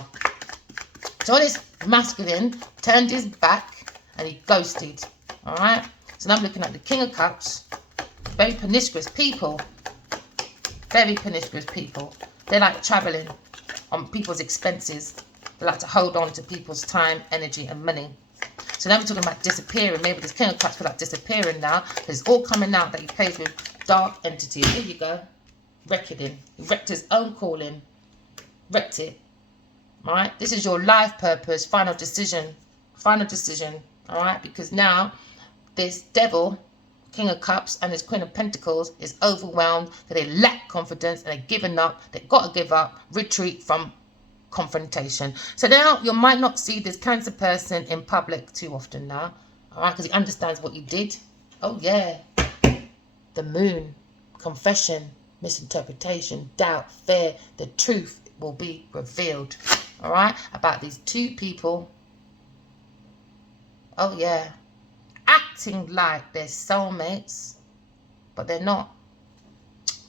So this masculine turned his back and he ghosted. All right. So now I'm looking at the King of Cups. Very promiscuous people. Very promiscuous people. They like traveling on people's expenses. They like to hold on to people's time, energy and money. So now we're talking about disappearing. Maybe this King of Cups feel like disappearing now. It's all coming out that he plays with dark entities. Here you go. Wrecking him. He wrecked his own calling. Wrecked it. Alright? This is your life purpose. Final decision. Final decision. Alright? Because now this devil, King of Cups and this Queen of Pentacles is overwhelmed. That they lack confidence and they're giving up. They've got to give up. Retreat from confrontation. So now you might not see this Cancer person in public too often now. Alright, because he understands what you did. Oh yeah. The moon. Confession. Misinterpretation. Doubt. Fear. The truth will be revealed. Alright. About these two people. Oh yeah. Acting like they're soulmates. But they're not.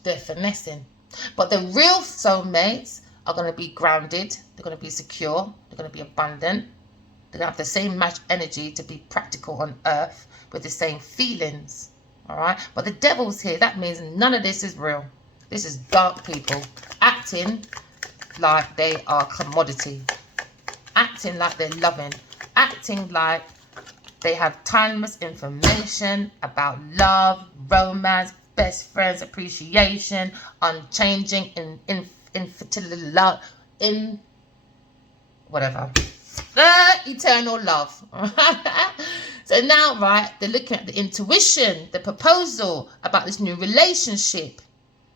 They're finessing. But the real soulmates are going to be grounded. They're going to be secure. They're going to be abundant. They're going to have the same match energy to be practical on earth with the same feelings. All right. But the devil's here. That means none of this is real. This is dark people acting like they are commodity. Acting like they're loving. Acting like they have timeless information about love, romance, best friends, appreciation, unchanging, infertility, love, whatever, eternal love. So now, right, they're looking at the intuition, the proposal about this new relationship.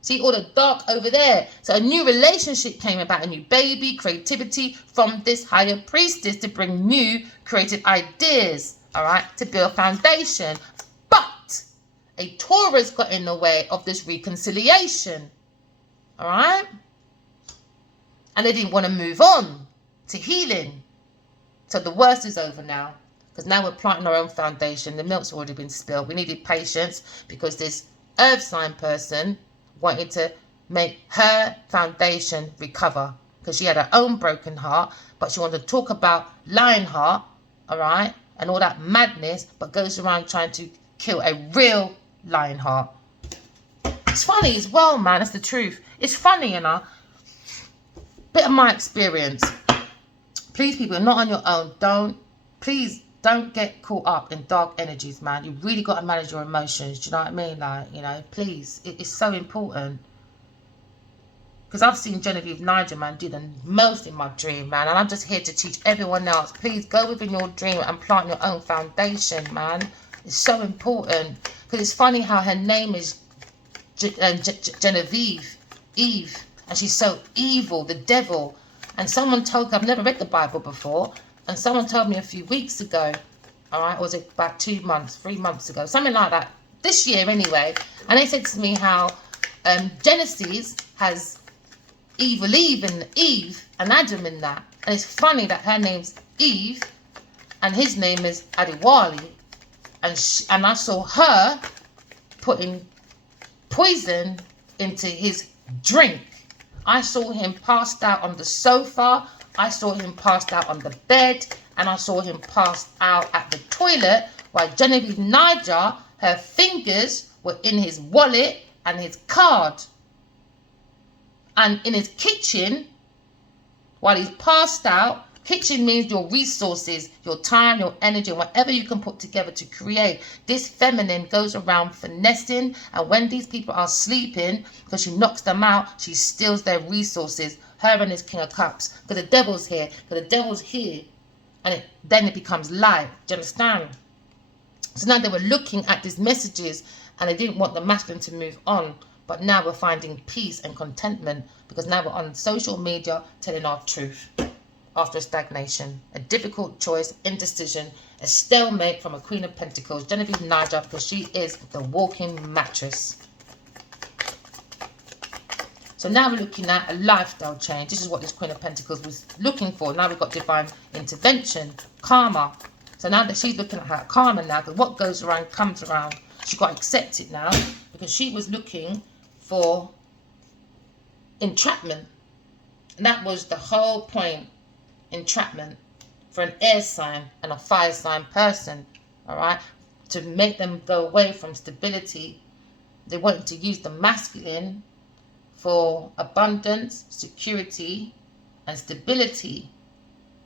See all the dark over there. So a new relationship came about, a new baby, creativity from this higher priestess to bring new creative ideas, all right, to build foundation. But a Taurus got in the way of this reconciliation, all right? And they didn't want to move on to healing. So the worst is over now. Because now we're planting our own foundation. The milk's already been spilled. We needed patience because this earth sign person wanted to make her foundation recover. Because she had her own broken heart. But she wanted to talk about lion heart. All right. And all that madness. But goes around trying to kill a real lion heart. It's funny as well, man. That's the truth. It's funny, you know. Bit of my experience. Please, people, you're not on your own. Please don't get caught up in dark energies, man. You really got to manage your emotions. Do you know what I mean? Like, you know, please. It's so important. Because I've seen Genevieve Nigel, man, do the most in my dream, man. And I'm just here to teach everyone else. Please go within your dream and plant your own foundation, man. It's so important. Because it's funny how her name is Genevieve, Eve. And she's so evil, the devil. And someone told me, I've never read the Bible before. And someone told me a few weeks ago, all right, or was it about 2 months, 3 months ago, something like that, this year anyway. And they said to me how Genesis has evil Eve and Adam in that. And it's funny that her name's Eve and his name is Adiwali. And I saw her putting poison into his drink. I saw him passed out on the sofa. I saw him passed out on the bed. And I saw him passed out at the toilet while Genevieve Nigel, her fingers were in his wallet and his card. And in his kitchen, while he's passed out, kitchen means your resources, your time, your energy, and whatever you can put together to create. This feminine goes around finessing, and when these people are sleeping, because she knocks them out, she steals their resources. Her and his King of Cups. Because the devil's here. Because the devil's here. And then it becomes light. Do you understand? So now they were looking at these messages and they didn't want the masculine to move on. But now we're finding peace and contentment because now we're on social media telling our truth after a stagnation, a difficult choice, indecision, a stalemate from a Queen of Pentacles, Genevieve Niger, because she is the walking mattress. So now we're looking at a lifestyle change. This is what this Queen of Pentacles was looking for. Now we've got divine intervention, karma. So now that she's looking at her karma now, because what goes around comes around. She's got to accept it now because she was looking for entrapment. And that was the whole point, entrapment, for an air sign and a fire sign person, all right? To make them go away from stability. They wanted to use the masculine for abundance, security, and stability.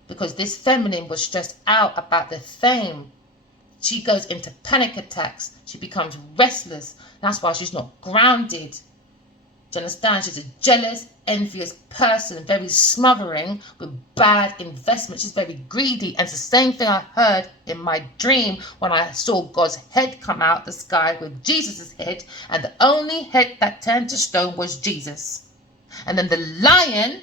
Because this feminine was stressed out about the fame. She goes into panic attacks. She becomes restless. That's why she's not grounded. Do you understand? She's a jealous, envious person, very smothering with bad investment. She's very greedy. And it's the same thing I heard in my dream when I saw God's head come out the sky with Jesus' head. And the only head that turned to stone was Jesus. And then the lion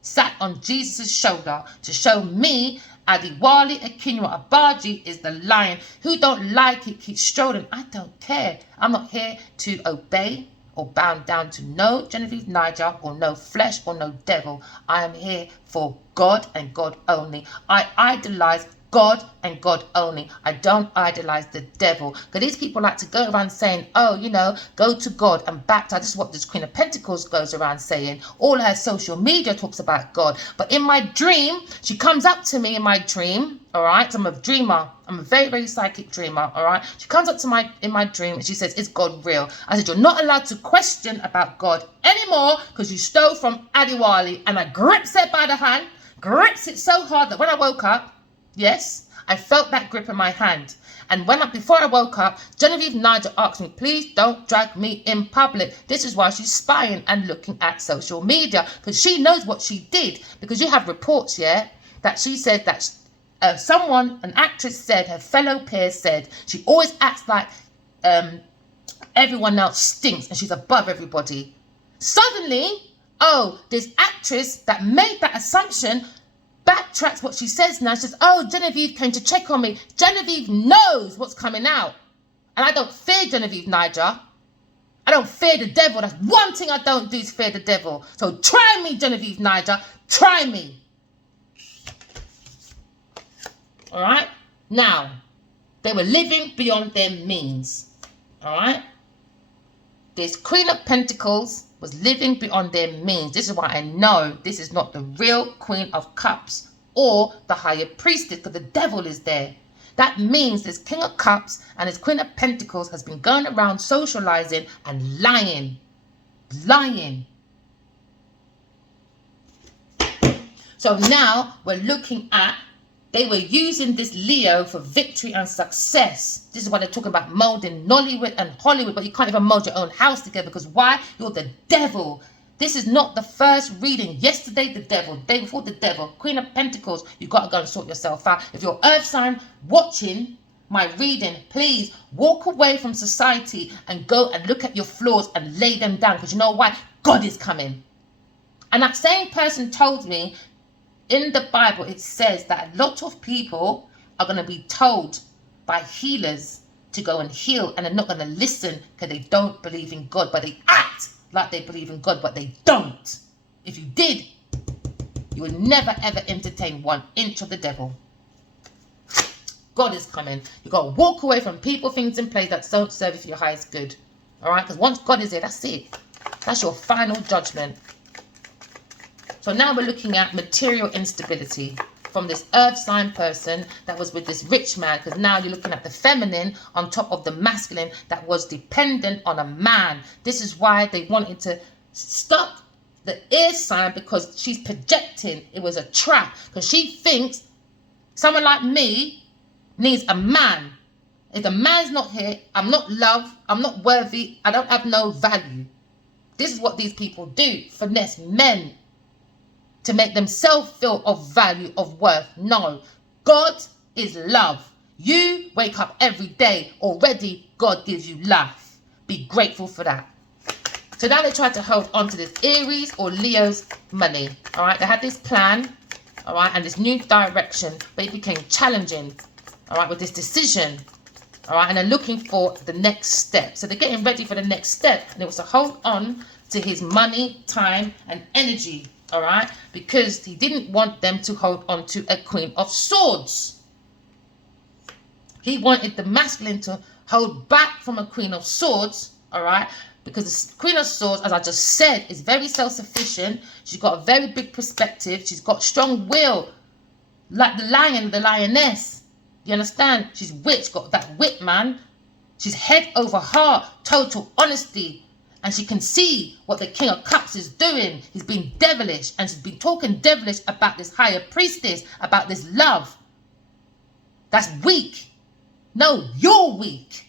sat on Jesus' shoulder to show me Adiwali Akinwa Abaji is the lion. Who don't like it, keep strolling. I don't care. I'm not here to obey or bound down to no Genevieve Niger or no flesh or no devil. I am here for God and God only. I idolize God and God only. I don't idolize the devil. Because these people like to go around saying, oh, you know, go to God and baptize. This is what this Queen of Pentacles goes around saying. All her social media talks about God. But in my dream, she comes up to me in my dream, all right? I'm a dreamer. I'm a very, very psychic dreamer, all right? She comes up to in my dream and she says, is God real? I said, you're not allowed to question about God anymore because you stole from Adiwali. And I grips her by the hand, grips it so hard that when I woke up, yes, I felt that grip in my hand. And before I woke up, Genevieve Niger asked me, please don't drag me in public. This is why she's spying and looking at social media. Because she knows what she did. Because you have reports, yeah, that she said that an actress said, her fellow peers said, she always acts like everyone else stinks and she's above everybody. Suddenly, oh, this actress that made that assumption backtracks what she says now. She says, oh, Genevieve came to check on me. Genevieve knows what's coming out. And I don't fear Genevieve Niger. I don't fear the devil. That's one thing I don't do is fear the devil. So try me, Genevieve Niger. Try me. All right? Now, they were living beyond their means. All right? This Queen of Pentacles was living beyond their means. This is why I know this is not the real Queen of Cups or the Higher Priestess, because the devil is there. That means this King of Cups and this Queen of Pentacles has been going around socializing and lying. Lying. So now we're looking at, they were using this Leo for victory and success. This is why they're talking about molding Nollywood and Hollywood, but you can't even mold your own house together because why? You're the devil. This is not the first reading. Yesterday, the devil. Day before, the devil. Queen of Pentacles. You've got to go and sort yourself out. If you're Earth sign watching my reading, please walk away from society and go and look at your flaws and lay them down because you know why? God is coming. And that same person told me, in the Bible, it says that a lot of people are going to be told by healers to go and heal, and they're not going to listen because they don't believe in God, but they act like they believe in God, but they don't. If you did, you would never ever entertain 1 inch of the devil. God is coming. You've got to walk away from people, things, and places that don't serve you for your highest good. All right? Because once God is there, that's it. That's your final judgment. So now we're looking at material instability from this earth sign person that was with this rich man, because now you're looking at the feminine on top of the masculine that was dependent on a man. This is why they wanted to stop the air sign, because she's projecting. It was a trap because she thinks someone like me needs a man. If the man's not here, I'm not loved, I'm not worthy, I don't have no value. This is what these people do, finesse men to make themselves feel of value, of worth. No, God is love. You wake up every day. Already, God gives you life. Be grateful for that. So now they tried to hold on to this Aries or Leo's money. All right, they had this plan, all right, and this new direction, but it became challenging, all right, with this decision, all right, and they're looking for the next step. So they're getting ready for the next step, and it was to hold on to his money, time, and energy, all right, because he didn't want them to hold on to a Queen of Swords. He wanted the masculine to hold back from a Queen of Swords, all right, because the Queen of Swords, as I just said, is very self-sufficient. She's got a very big perspective. She's got strong will, like the lion, the lioness. You understand? She's witch, got that wit, man. She's head over heart, total honesty. And she can see what the King of Cups is doing. He's been devilish, and she's been talking devilish about this higher priestess, about this love. That's weak. No, you're weak.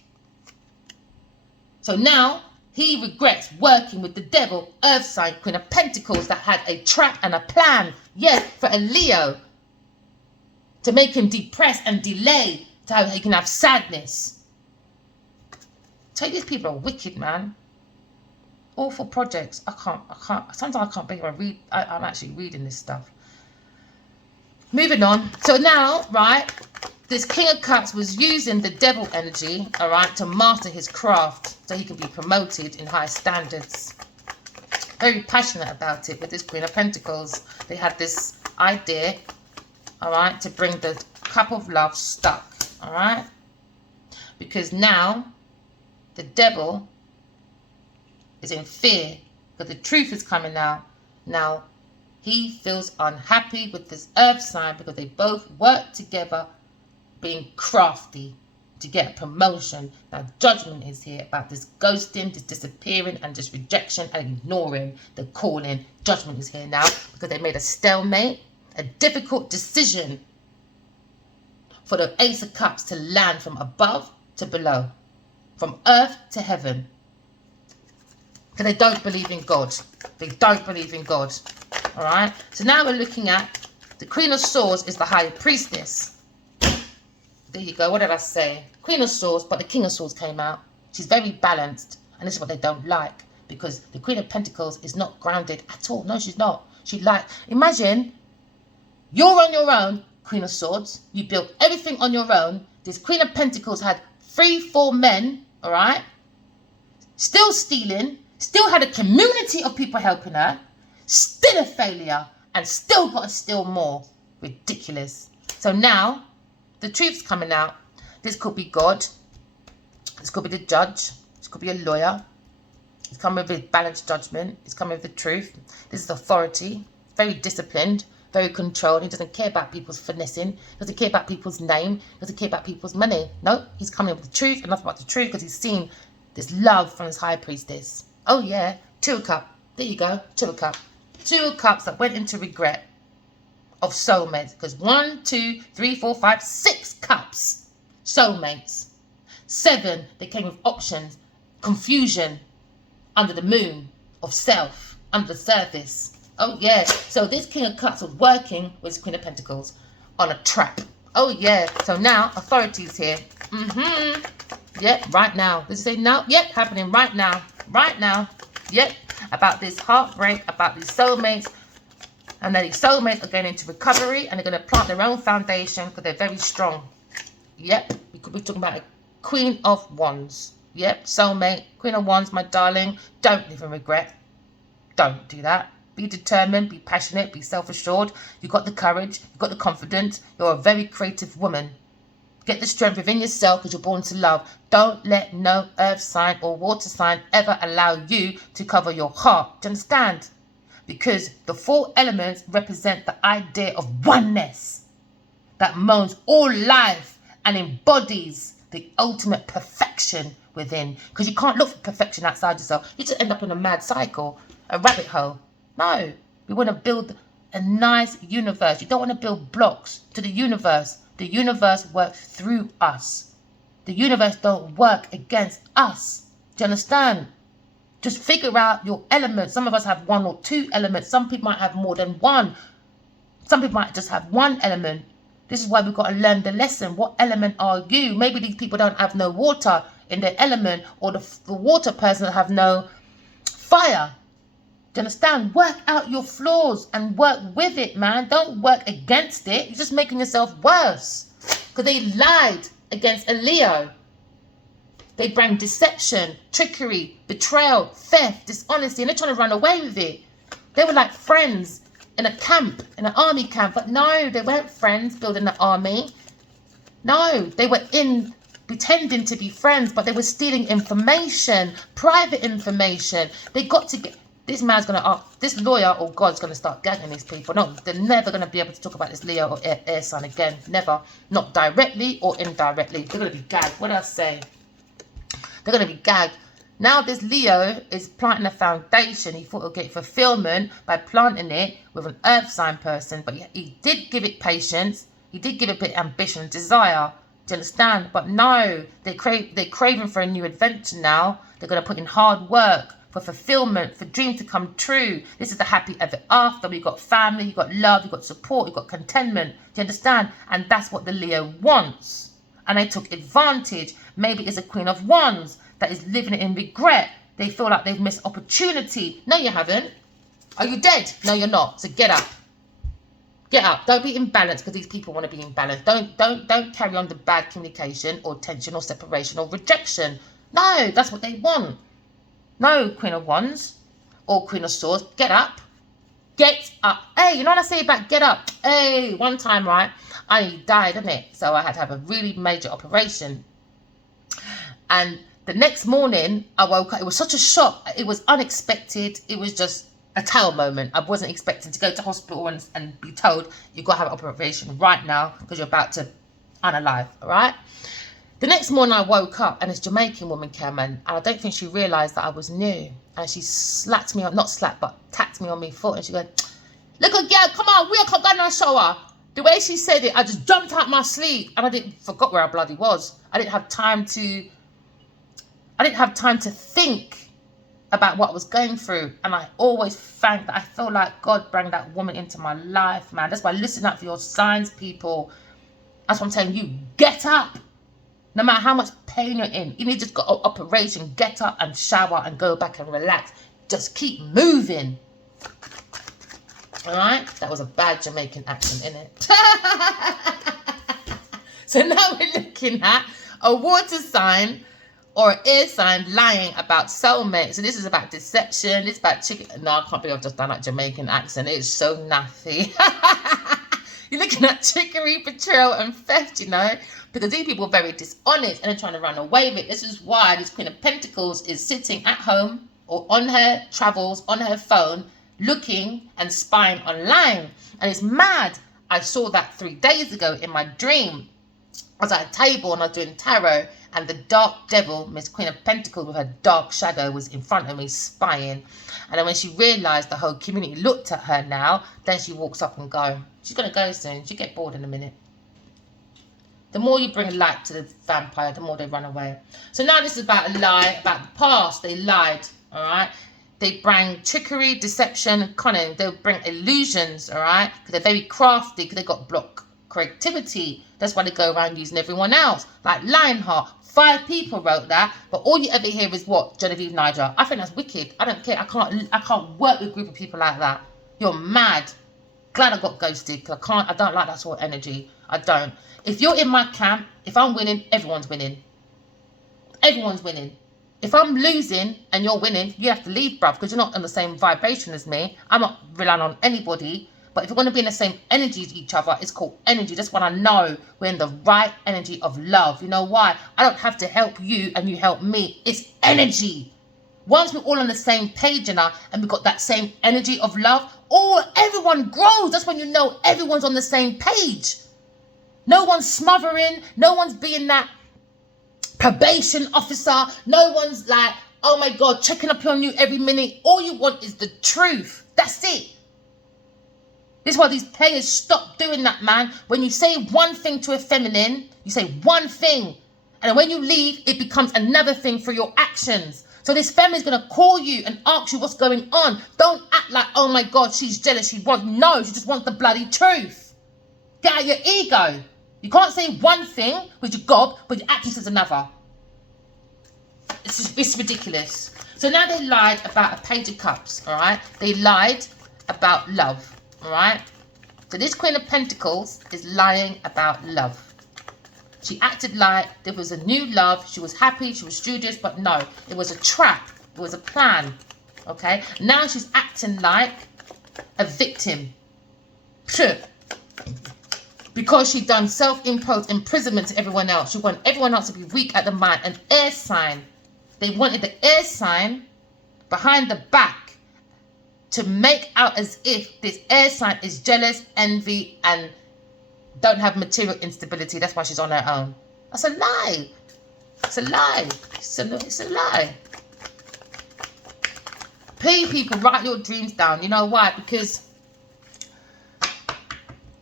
So now he regrets working with the devil, earth sign, Queen of Pentacles, that had a trap and a plan, yes, for a Leo, to make him depressed and delay, so he can have sadness. Tell you, these people are wicked, man. Awful projects. I can't, sometimes I can't believe I'm actually reading this stuff. Moving on. So now, right, this King of Cups was using the devil energy, all right, to master his craft so he can be promoted in high standards. Very passionate about it with this Queen of Pentacles. They had this idea, all right, to bring the cup of love stuck, all right, because now the devil is in fear because the truth is coming out. Now he feels unhappy with this earth sign because they both work together, being crafty to get a promotion. Now judgment is here about this ghosting, this disappearing, and this rejection and ignoring the calling. Judgment is here now because they made a stalemate, a difficult decision for the Ace of Cups to land from above to below, from earth to heaven, because they don't believe in God. They don't believe in God. All right, so now we're looking at the Queen of Swords is the higher priestess. There you go. What did I say? Queen of Swords, but the King of Swords came out. She's very balanced, and this is what they don't like, because the Queen of Pentacles is not grounded at all. No, she's not. Imagine you're on your own, Queen of Swords. You built everything on your own. This Queen of Pentacles had 3-4 men, all right, still stealing, still had a community of people helping her, still a failure, and still got to steal more. Ridiculous. So now the truth's coming out. This could be God. This could be the judge. This could be a lawyer. It's coming with balanced judgment. It's coming with the truth. This is authority. Very disciplined. Very controlled. He doesn't care about people's finessing. Doesn't care about people's name. Doesn't care about people's money. No, he's coming with the truth and nothing but the truth because he's seen this love from his high priestess. Oh yeah. 2 of Cups. There you go. 2 of Cups. 2 of Cups that went into regret of soulmates, because 1, 2, 3, 4, 5, 6 cups, soulmates. 7, they came with options, confusion, under the moon of self, under the surface. Oh yeah, so this King of Cups was working with Queen of Pentacles on a trap. Oh yeah, so now authority's here. Yep, right now. Does it say now? Yep, happening right now. Right now. Yep, about this heartbreak, about these soulmates. And then these soulmates are going into recovery and they're going to plant their own foundation because they're very strong. Yep, we could be talking about a Queen of Wands. Yep, soulmate, Queen of Wands, my darling. Don't live in regret. Don't do that. Be determined, be passionate, be self-assured. You've got the courage, you've got the confidence. You're a very creative woman. Get the strength within yourself because you're born to love. Don't let no earth sign or water sign ever allow you to cover your heart. Do you understand? Because the 4 elements represent the idea of oneness that moans all life and embodies the ultimate perfection within. Because you can't look for perfection outside yourself. You just end up in a mad cycle, a rabbit hole. No, we want to build a nice universe. You don't want to build blocks to the universe. The universe works through us. The universe don't work against us. Do you understand? Just figure out your elements. Some of us have 1 or 2 elements. Some people might have more than 1. Some people might just have 1 element. This is why we've got to learn the lesson. What element are you? Maybe these people don't have no water in their element, or the water person have no fire. Do you understand? Work out your flaws and work with it, man. Don't work against it. You're just making yourself worse. Because they lied against a Leo. They bring deception, trickery, betrayal, theft, dishonesty, and they're trying to run away with it. They were like friends in a camp, in an army camp. But no, they weren't friends building an army. No, they were pretending to be friends, but they were stealing information, private information. They got to get... This man's going to ask, this lawyer or God's going to start gagging these people. No, they're never going to be able to talk about this Leo or air sign again. Never. Not directly or indirectly. They're going to be gagged. What did I say? They're going to be gagged. Now this Leo is planting a foundation. He thought he'll get fulfillment by planting it with an earth sign person. But he did give it patience. He did give it a bit of ambition and desire. Do you understand? But no, they're craving for a new adventure now. They're going to put in hard work for fulfillment, for dreams to come true. This is the happy ever after. We've got family, you've got love, you've got support, you've got contentment. Do you understand? And that's what the Leo wants. And they took advantage. Maybe it's a Queen of Wands that is living in regret. They feel like they've missed opportunity. No, you haven't. Are you dead? No, you're not. So get up. Get up. Don't be imbalanced because these people want to be imbalanced. Don't carry on the bad communication or tension or separation or rejection. No, that's what they want. No, Queen of Wands or Queen of Swords. Get up. Get up. Hey, you know what I say about get up? Hey, one time, right, I died, didn't it? So I had to have a really major operation. And the next morning, I woke up. It was such a shock. It was unexpected. It was just a tail moment. I wasn't expecting to go to hospital and be told you've got to have an operation right now because you're about to unalive, all right? The next morning I woke up and this Jamaican woman came in, and I don't think she realised that I was new. And she slapped me on, not slapped, but tapped me on my foot, and she goes, "Look, girl, come on, we can go in the shower." The way she said it, I just jumped out my sleep and I forgot where I bloody was. I didn't have time to think about what I was going through. And I always thank that. I feel like God brought that woman into my life, man. That's why listen up for your signs, people. That's what I'm telling you. Get up. No matter how much pain you're in, even if you just got an operation, get up and shower and go back and relax. Just keep moving. All right? That was a bad Jamaican accent, innit? So now we're looking at a water sign or an air sign lying about soulmates. So this is about deception. It's about chicken. No, I can't believe I've just done that Jamaican accent. It's so naffy. You're looking at trickery, betrayal, and theft, you know, because these people are very dishonest and they're trying to run away with it. This is why this Queen of Pentacles is sitting at home or on her travels, on her phone, looking and spying online. And it's mad. I saw that 3 days ago in my dream. I was at a table and I was doing tarot, and the dark devil, Miss Queen of Pentacles with her dark shadow, was in front of me spying. And then when she realised the whole community looked at her now, then she walks up and goes. She's going to go soon. She'll get bored in a minute. The more you bring light to the vampire, the more they run away. So now this is about a lie, about the past. They lied, all right? They bring trickery, deception, cunning. They'll bring illusions, all right? Because they're very crafty, because they've got block creativity. That's why they go around using everyone else. Like Lionheart, 5 people wrote that, but all you ever hear is what? Genevieve Niger. I think that's wicked. I don't care. I can't work with a group of people like that. You're mad. Glad I got ghosted, because I don't like that sort of energy. I don't. If you're in my camp, if I'm winning, everyone's winning. Everyone's winning. If I'm losing and you're winning, you have to leave, bruv, because you're not on the same vibration as me. I'm not relying on anybody. But if we're going to be in the same energy as each other, it's called energy. That's when I know we're in the right energy of love. You know why? I don't have to help you and you help me. It's energy. Once we're all on the same page and we've got that same energy of love, everyone grows. That's when you know everyone's on the same page. No one's smothering. No one's being that probation officer. No one's like, oh my God, checking up on you every minute. All you want is the truth. That's it. This is why these players stop doing that, man. When you say one thing to a feminine, you say one thing. And when you leave, it becomes another thing for your actions. So this feminine's going to call you and ask you what's going on. Don't act like, oh my God, she's jealous. No, she just wants the bloody truth. Get out your ego. You can't say one thing with your gob, but your actions is another. It's ridiculous. So now they lied about a Page of Cups, all right? They lied about love, all right? So this Queen of Pentacles is lying about love. She acted like there was a new love. She was happy. She was studious. But no, it was a trap. It was a plan, okay? Now she's acting like a victim. Phew. Because she done self-imposed imprisonment to everyone else. She wanted everyone else to be weak at the mind. An air sign. They wanted the air sign behind the back to make out as if this air sign is jealous, envy, and don't have material instability. That's why she's on her own. That's a lie. It's a lie. It's a lie. Please, people, write your dreams down. You know why? Because,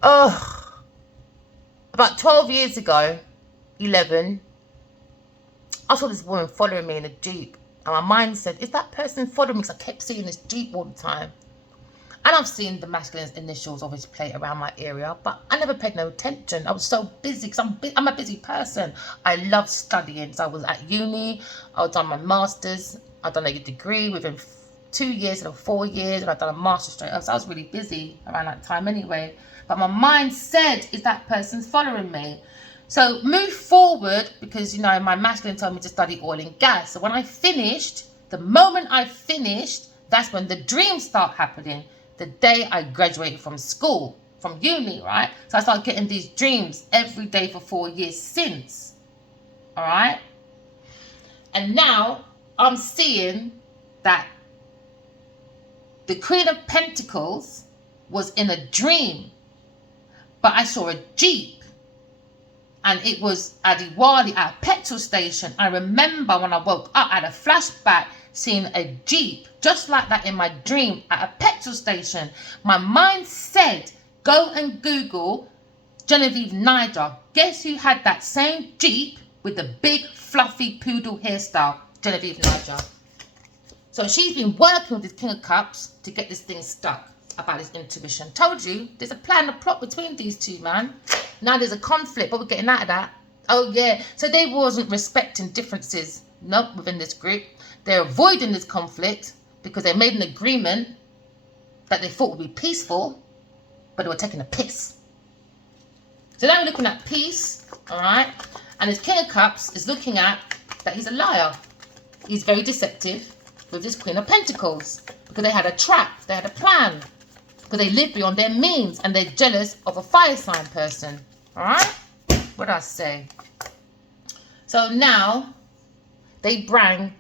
about 12 years ago, 11, I saw this woman following me in a Jeep. And my mind said, is that person following me? Because I kept seeing this Jeep all the time. And I've seen the masculine initials of his plate around my area. But I never paid no attention. I was so busy because I'm a busy person. I love studying. So I was at uni. I was done my master's. I'd done a degree within 2 years and 4 years. And I'd done a master's straight up. So I was really busy around that time anyway. But my mind said, is that person following me? So move forward, because, you know, my masculine told me to study oil and gas. So when I finished, the moment I finished, that's when the dreams start happening. The day I graduated from school, from uni, right? So I started getting these dreams every day for 4 years since, all right? And now I'm seeing that the Queen of Pentacles was in a dream, but I saw a Jeep. And it was at Diwali at a petrol station. I remember when I woke up, I had a flashback seeing a Jeep just like that in my dream at a petrol station. My mind said, go and Google Genevieve Niger. Guess who had that same Jeep with the big fluffy poodle hairstyle? Genevieve Niger. So she's been working with this King of Cups to get this thing stuck about his intuition. Told you, there's a plan, a plot between these two, man. Now there's a conflict, but we're getting out of that. Oh yeah, so they wasn't respecting differences, nope, within this group. They're avoiding this conflict because they made an agreement that they thought would be peaceful, but they were taking a piss. So now we're looking at peace, all right? And his King of Cups is looking at that he's a liar. He's very deceptive with this Queen of Pentacles because they had a trap, they had a plan, because they live beyond their means and they're jealous of a fire sign person. All right? What did I say? So now they bring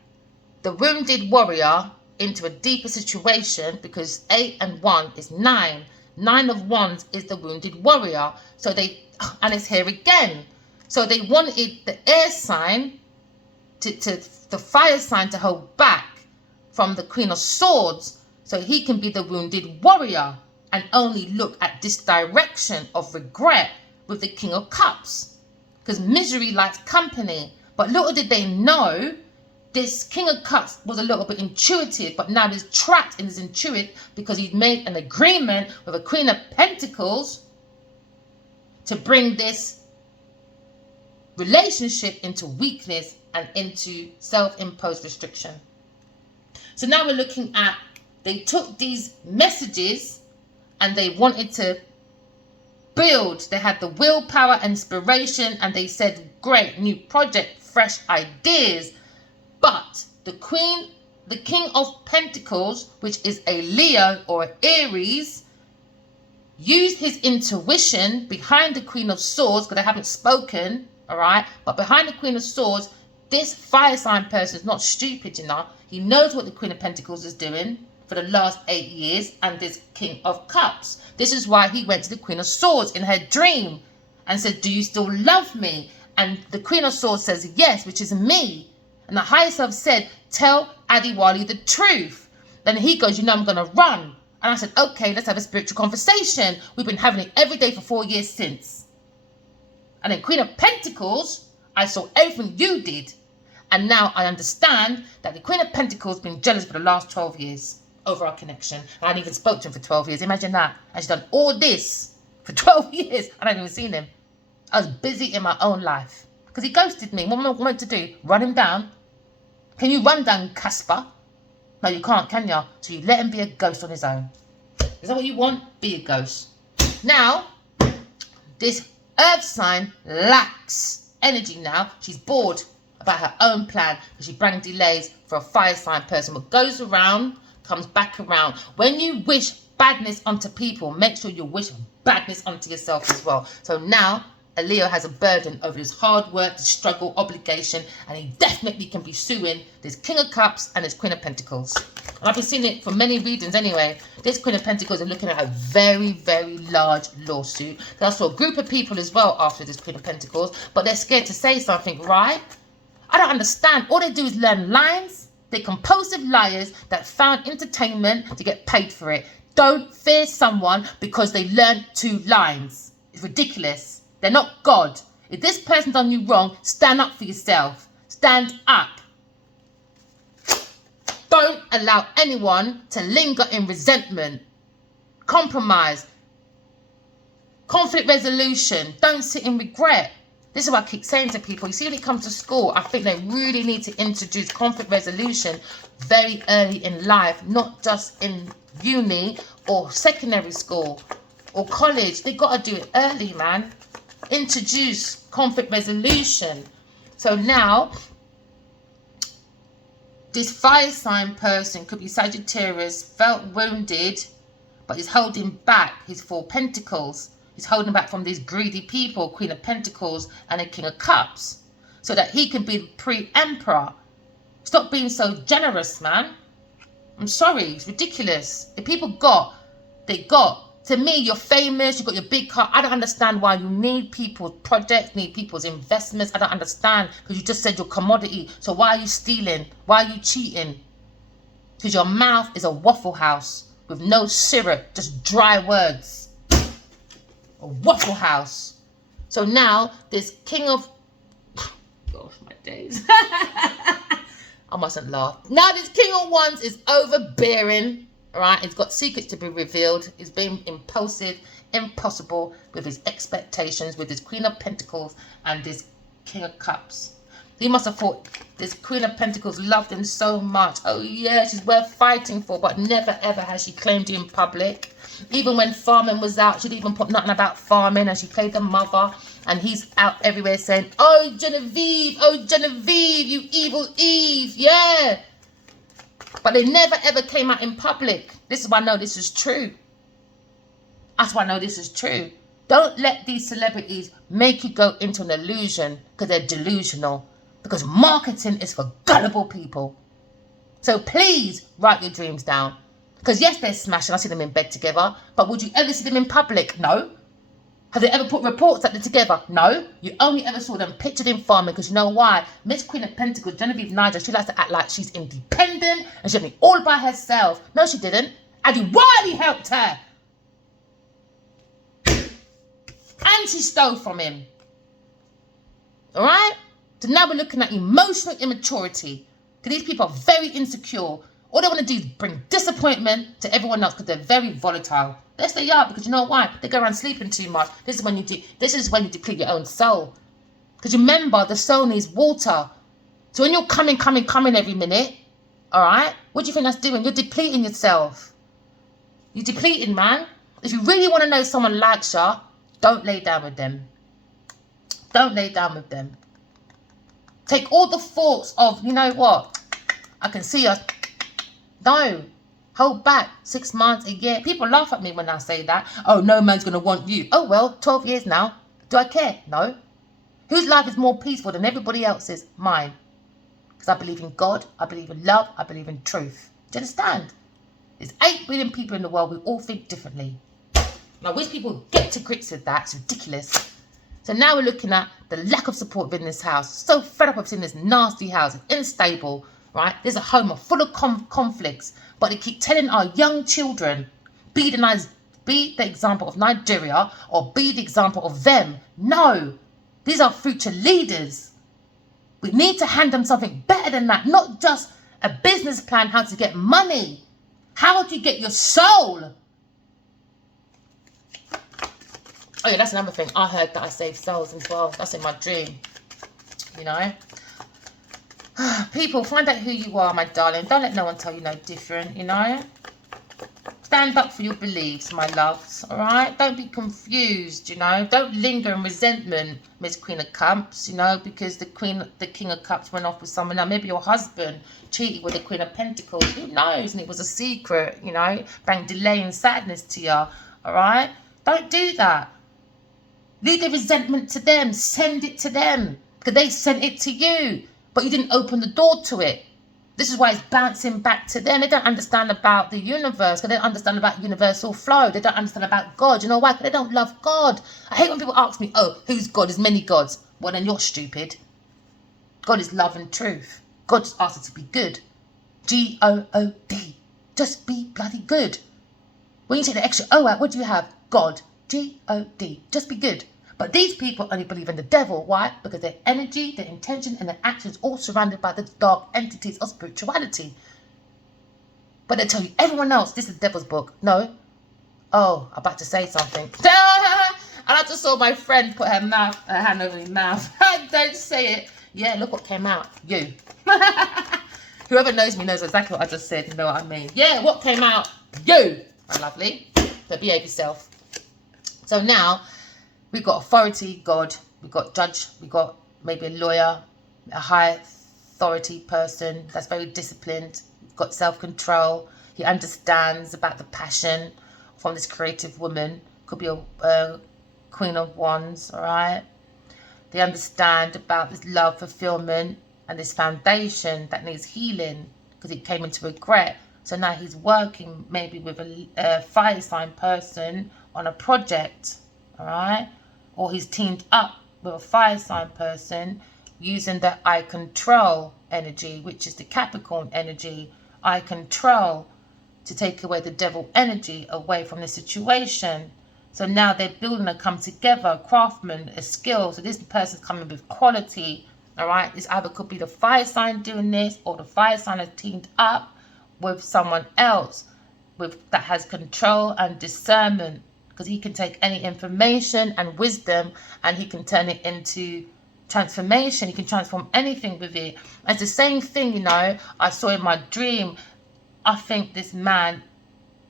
the wounded warrior into a deeper situation because 8 and 1 is 9. 9 of Wands is the wounded warrior. So they, and it's here again. So they wanted the air sign the fire sign to hold back from the Queen of Swords so he can be the wounded warrior and only look at this direction of regret with the King of Cups. Because misery likes company. But little did they know, this King of Cups was a little bit intuitive, but now he's trapped in his intuitive because he's made an agreement with a Queen of Pentacles to bring this relationship into weakness and into self-imposed restriction. So now we're looking at, they took these messages and they wanted to build. They had the willpower, inspiration, and they said, great, new project, fresh ideas. But the King of Pentacles, which is a Leo or Aries, used his intuition behind the Queen of Swords, because they haven't spoken, all right? But behind the Queen of Swords, this fire sign person is not stupid, you know. He knows what the Queen of Pentacles is doing for the last 8 years, and this King of Cups. This is why he went to the Queen of Swords in her dream and said, do you still love me? And the Queen of Swords says, yes, which is me. And the higher self said, tell Adiwali the truth. Then he goes, you know, I'm going to run. And I said, okay, let's have a spiritual conversation. We've been having it every day for 4 years since. And then Queen of Pentacles, I saw everything you did. And now I understand that the Queen of Pentacles has been jealous for the last 12 years over our connection. I hadn't even spoken to him for 12 years. Imagine that. And she's done all this For 12 years, I don't even seen him. I was busy in my own life. Because he ghosted me. What am I meant to do? Run him down? Can you run down Casper? No, you can't, can you? So you let him be a ghost on his own. Is that what you want? Be a ghost. Now, this earth sign lacks energy now. She's bored about her own plan. Because she brings delays for a fire sign person. What goes around comes back around. When you wish badness onto people, make sure you wish badness onto yourself as well. So now a Leo has a burden over his hard work, his struggle, obligation, and he definitely can be suing this King of Cups and this Queen of Pentacles. And I've been seeing it for many reasons anyway. This Queen of Pentacles are looking at a very, very large lawsuit. I saw a group of people as well after this Queen of Pentacles, but they're scared to say something, right? I don't understand. All they do is learn lines. They're compulsive liars that found entertainment to get paid for it. Don't fear someone because they learned 2 lines. It's ridiculous. They're not God. If this person done you wrong, stand up for yourself. Stand up. Don't allow anyone to linger in resentment. Compromise. Conflict resolution. Don't sit in regret. This is what I keep saying to people. You see, when it comes to school, I think they really need to introduce conflict resolution very early in life, not just in uni or secondary school or college. They got to do it early, man. Introduce conflict resolution. So now, this fire sign person could be Sagittarius, felt wounded, but he's holding back his 4 pentacles. He's holding back from these greedy people, Queen of Pentacles and a King of Cups, so that he can be the pre-emperor. Stop being so generous, man. I'm sorry, it's ridiculous. The people got, they got. To me, you're famous, you got your big car. I don't understand why you need people's projects, need people's investments. I don't understand, because you just said you're commodity. So why are you stealing? Why are you cheating? Because your mouth is a Waffle House with no syrup, just dry words. A Waffle House. So now this King of... Gosh, my days. I mustn't laugh. Now this King of Wands is overbearing. Alright, he's got secrets to be revealed. He's being impulsive, impossible with his expectations, with his Queen of Pentacles and this King of Cups. He must have thought this Queen of Pentacles loved him so much. Oh yeah, she's worth fighting for, but never ever has she claimed you in public. Even when farming was out, she didn't even put nothing about farming, and she played the mother. And he's out everywhere saying, oh Genevieve, you evil Eve, yeah. But they never ever came out in public. This is why I know this is true. That's why I know this is true. Don't let these celebrities make you go into an illusion because they're delusional. Because marketing is for gullible people. So please write your dreams down. Because yes, they're smashing. I see them in bed together. But would you ever see them in public? No. Have they ever put reports that they're together? No. You only ever saw them pictured in farming, because you know why? Miss Queen of Pentacles, Genevieve Nigel, she likes to act like she's independent and she's all by herself. No, she didn't. Eddie Wiley helped her. And she stole from him. Alright? So now we're looking at emotional immaturity. Because these people are very insecure. All they want to do is bring disappointment to everyone else because they're very volatile. Yes, they are, because you know why? They go around sleeping too much. This is when you deplete your own soul. Because remember, the soul needs water. So when you're coming every minute, all right, what do you think that's doing? You're depleting yourself. You're depleting, man. If you really want to know someone likes you, don't lay down with them. Don't lay down with them. Take all the thoughts of, you know what? I can see us. No. Hold back 6 months, a year. People laugh at me when I say that. Oh, no man's going to want you. Oh, well, 12 years now. Do I care? No. Whose life is more peaceful than everybody else's? Mine. Because I believe in God. I believe in love. I believe in truth. Do you understand? There's 8 billion people in the world. We all think differently. I wish people get to grips with that. It's ridiculous. So now we're looking at the lack of support within this house. So fed up of seeing this nasty house. It's unstable. Right? There's a home full of conflicts. But they keep telling our young children, be the example of Nigeria or be the example of them. No. These are future leaders. We need to hand them something better than that. Not just a business plan, how to get money. How do you get your soul? Oh yeah, that's another thing. I heard that I save souls as well. That's in my dream. You know. People, find out who you are, my darling. Don't let no one tell you no different, you know. Stand up for your beliefs, my loves, all right? Don't be confused, you know. Don't linger in resentment, Miss Queen of Cups, you know, because the King of Cups went off with someone else. Maybe your husband cheated with the Queen of Pentacles. Who knows? And it was a secret, you know. Bring delay and sadness to you, all right? Don't do that. Leave the resentment to them. Send it to them because they sent it to you, but you didn't open the door to it. This is why it's bouncing back to them. They don't understand about the universe. They don't understand about universal flow. They don't understand about God. You know why? Because they don't love God. I hate when people ask me, oh, who's God? There's many gods. Well, then you're stupid. God is love and truth. God just asks us to be good. G-O-O-D. Just be bloody good. When you take the extra O out, what do you have? God. G-O-D. Just be good. But these people only believe in the devil. Why? Because their energy, their intention, and their actions all surrounded by the dark entities of spirituality. But they tell you, everyone else, this is the devil's book. No. Oh, I'm about to say something. And I just saw my friend put her hand over her mouth. Don't say it. Yeah, look what came out. You. Whoever knows me knows exactly what I just said. You know what I mean? Yeah, what came out? You. My lovely. So behave yourself. So now, we've got authority, God. We've got judge. We've got maybe a lawyer, a high authority person that's very disciplined. We've got self-control. He understands about the passion from this creative woman. Could be a Queen of Wands, all right? They understand about this love, fulfillment, and this foundation that needs healing because he came into regret. So now he's working maybe with a fire sign person on a project, all right? Or he's teamed up with a fire sign person using the I control energy, which is the Capricorn energy. I control, to take away the devil energy away from the situation. So now they're building a come together, craftsman, a skill. So this person's coming with quality, all right? This either could be the fire sign doing this, or the fire sign has teamed up with someone else that has control and discernment, because he can take any information and wisdom and he can turn it into transformation. He can transform anything with it. It's the same thing, you know, I saw in my dream. I think this man,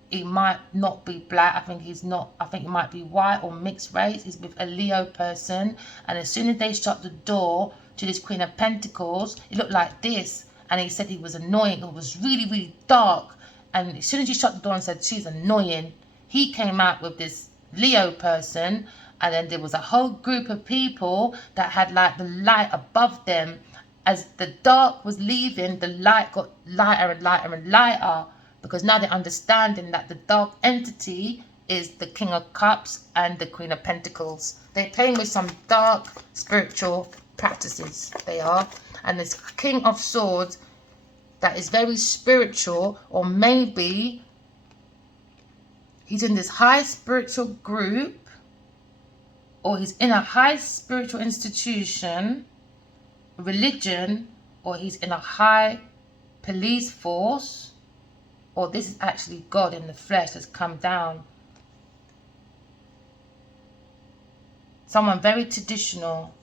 he might not be black. I think he might be white or mixed race. He's with a Leo person. And as soon as they shut the door to this Queen of Pentacles, it looked like this. And he said he was annoying. It was really, really dark. And as soon as you shut the door and said, she's annoying, he came out with this Leo person, and then there was a whole group of people that had like the light above them. As the dark was leaving, the light got lighter and lighter and lighter, because now they're understanding that the dark entity is the King of Cups and the Queen of Pentacles. They're playing with some dark spiritual practices, they are. And this King of Swords that is very spiritual, or maybe he's in this high spiritual group, or he's in a high spiritual institution, religion, or he's in a high police force, or this is actually God in the flesh that's come down. Someone very traditional,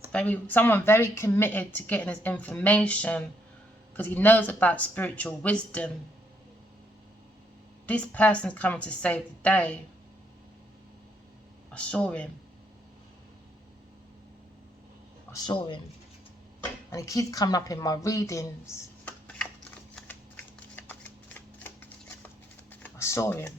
someone very committed to getting his information because he knows about spiritual wisdom. This person's coming to save the day. I saw him. I saw him. And he keeps coming up in my readings. I saw him.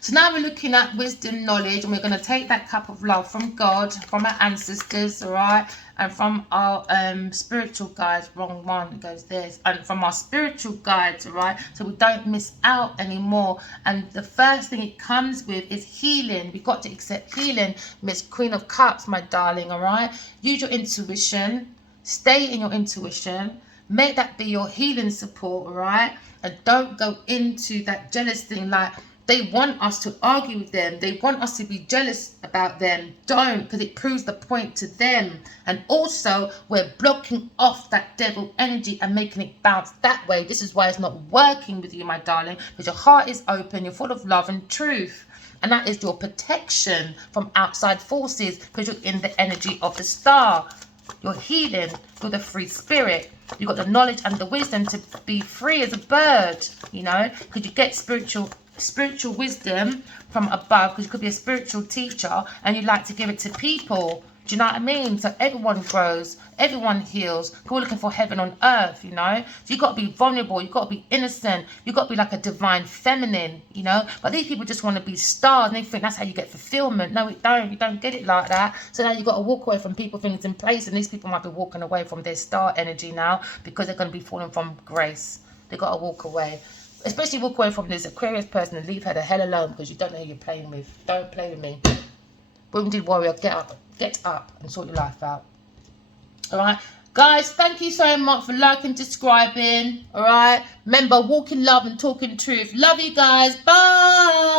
So now we're looking at wisdom, knowledge, and we're going to take that cup of love from God, from our ancestors, all right, and from our spiritual guides. Wrong one, it goes there. And from our spiritual guides, all right, so we don't miss out anymore. And the first thing it comes with is healing. We've got to accept healing, Miss Queen of Cups, my darling, all right. Use your intuition. Stay in your intuition. Make that be your healing support, all right. And don't go into that jealous thing like, they want us to argue with them. They want us to be jealous about them. Don't, because it proves the point to them. And also, we're blocking off that devil energy and making it bounce that way. This is why it's not working with you, my darling, because your heart is open. You're full of love and truth. And that is your protection from outside forces, because you're in the energy of the star. You're healing. You're the free spirit. You've got the knowledge and the wisdom to be free as a bird, you know, because you get spiritual wisdom from above, because you could be a spiritual teacher and you like to give it to people. Do you know what I mean? So everyone grows, everyone heals. We're looking for heaven on earth, you know. So you've got to be vulnerable, you've got to be innocent, you've got to be like a divine feminine, you know. But these people just want to be stars and they think that's how you get fulfillment. No, it don't. You don't get it like that. So now you've got to walk away from people, things in place, and these people might be walking away from their star energy now because they're going to be falling from grace. They've got to walk away. Especially walk away from this Aquarius person and leave her the hell alone, because you don't know who you're playing with. Don't play with me. Wounded warrior, get up and sort your life out. Alright, guys, thank you so much for liking, subscribing. Alright, remember, walk in love and talk in truth. Love you guys. Bye.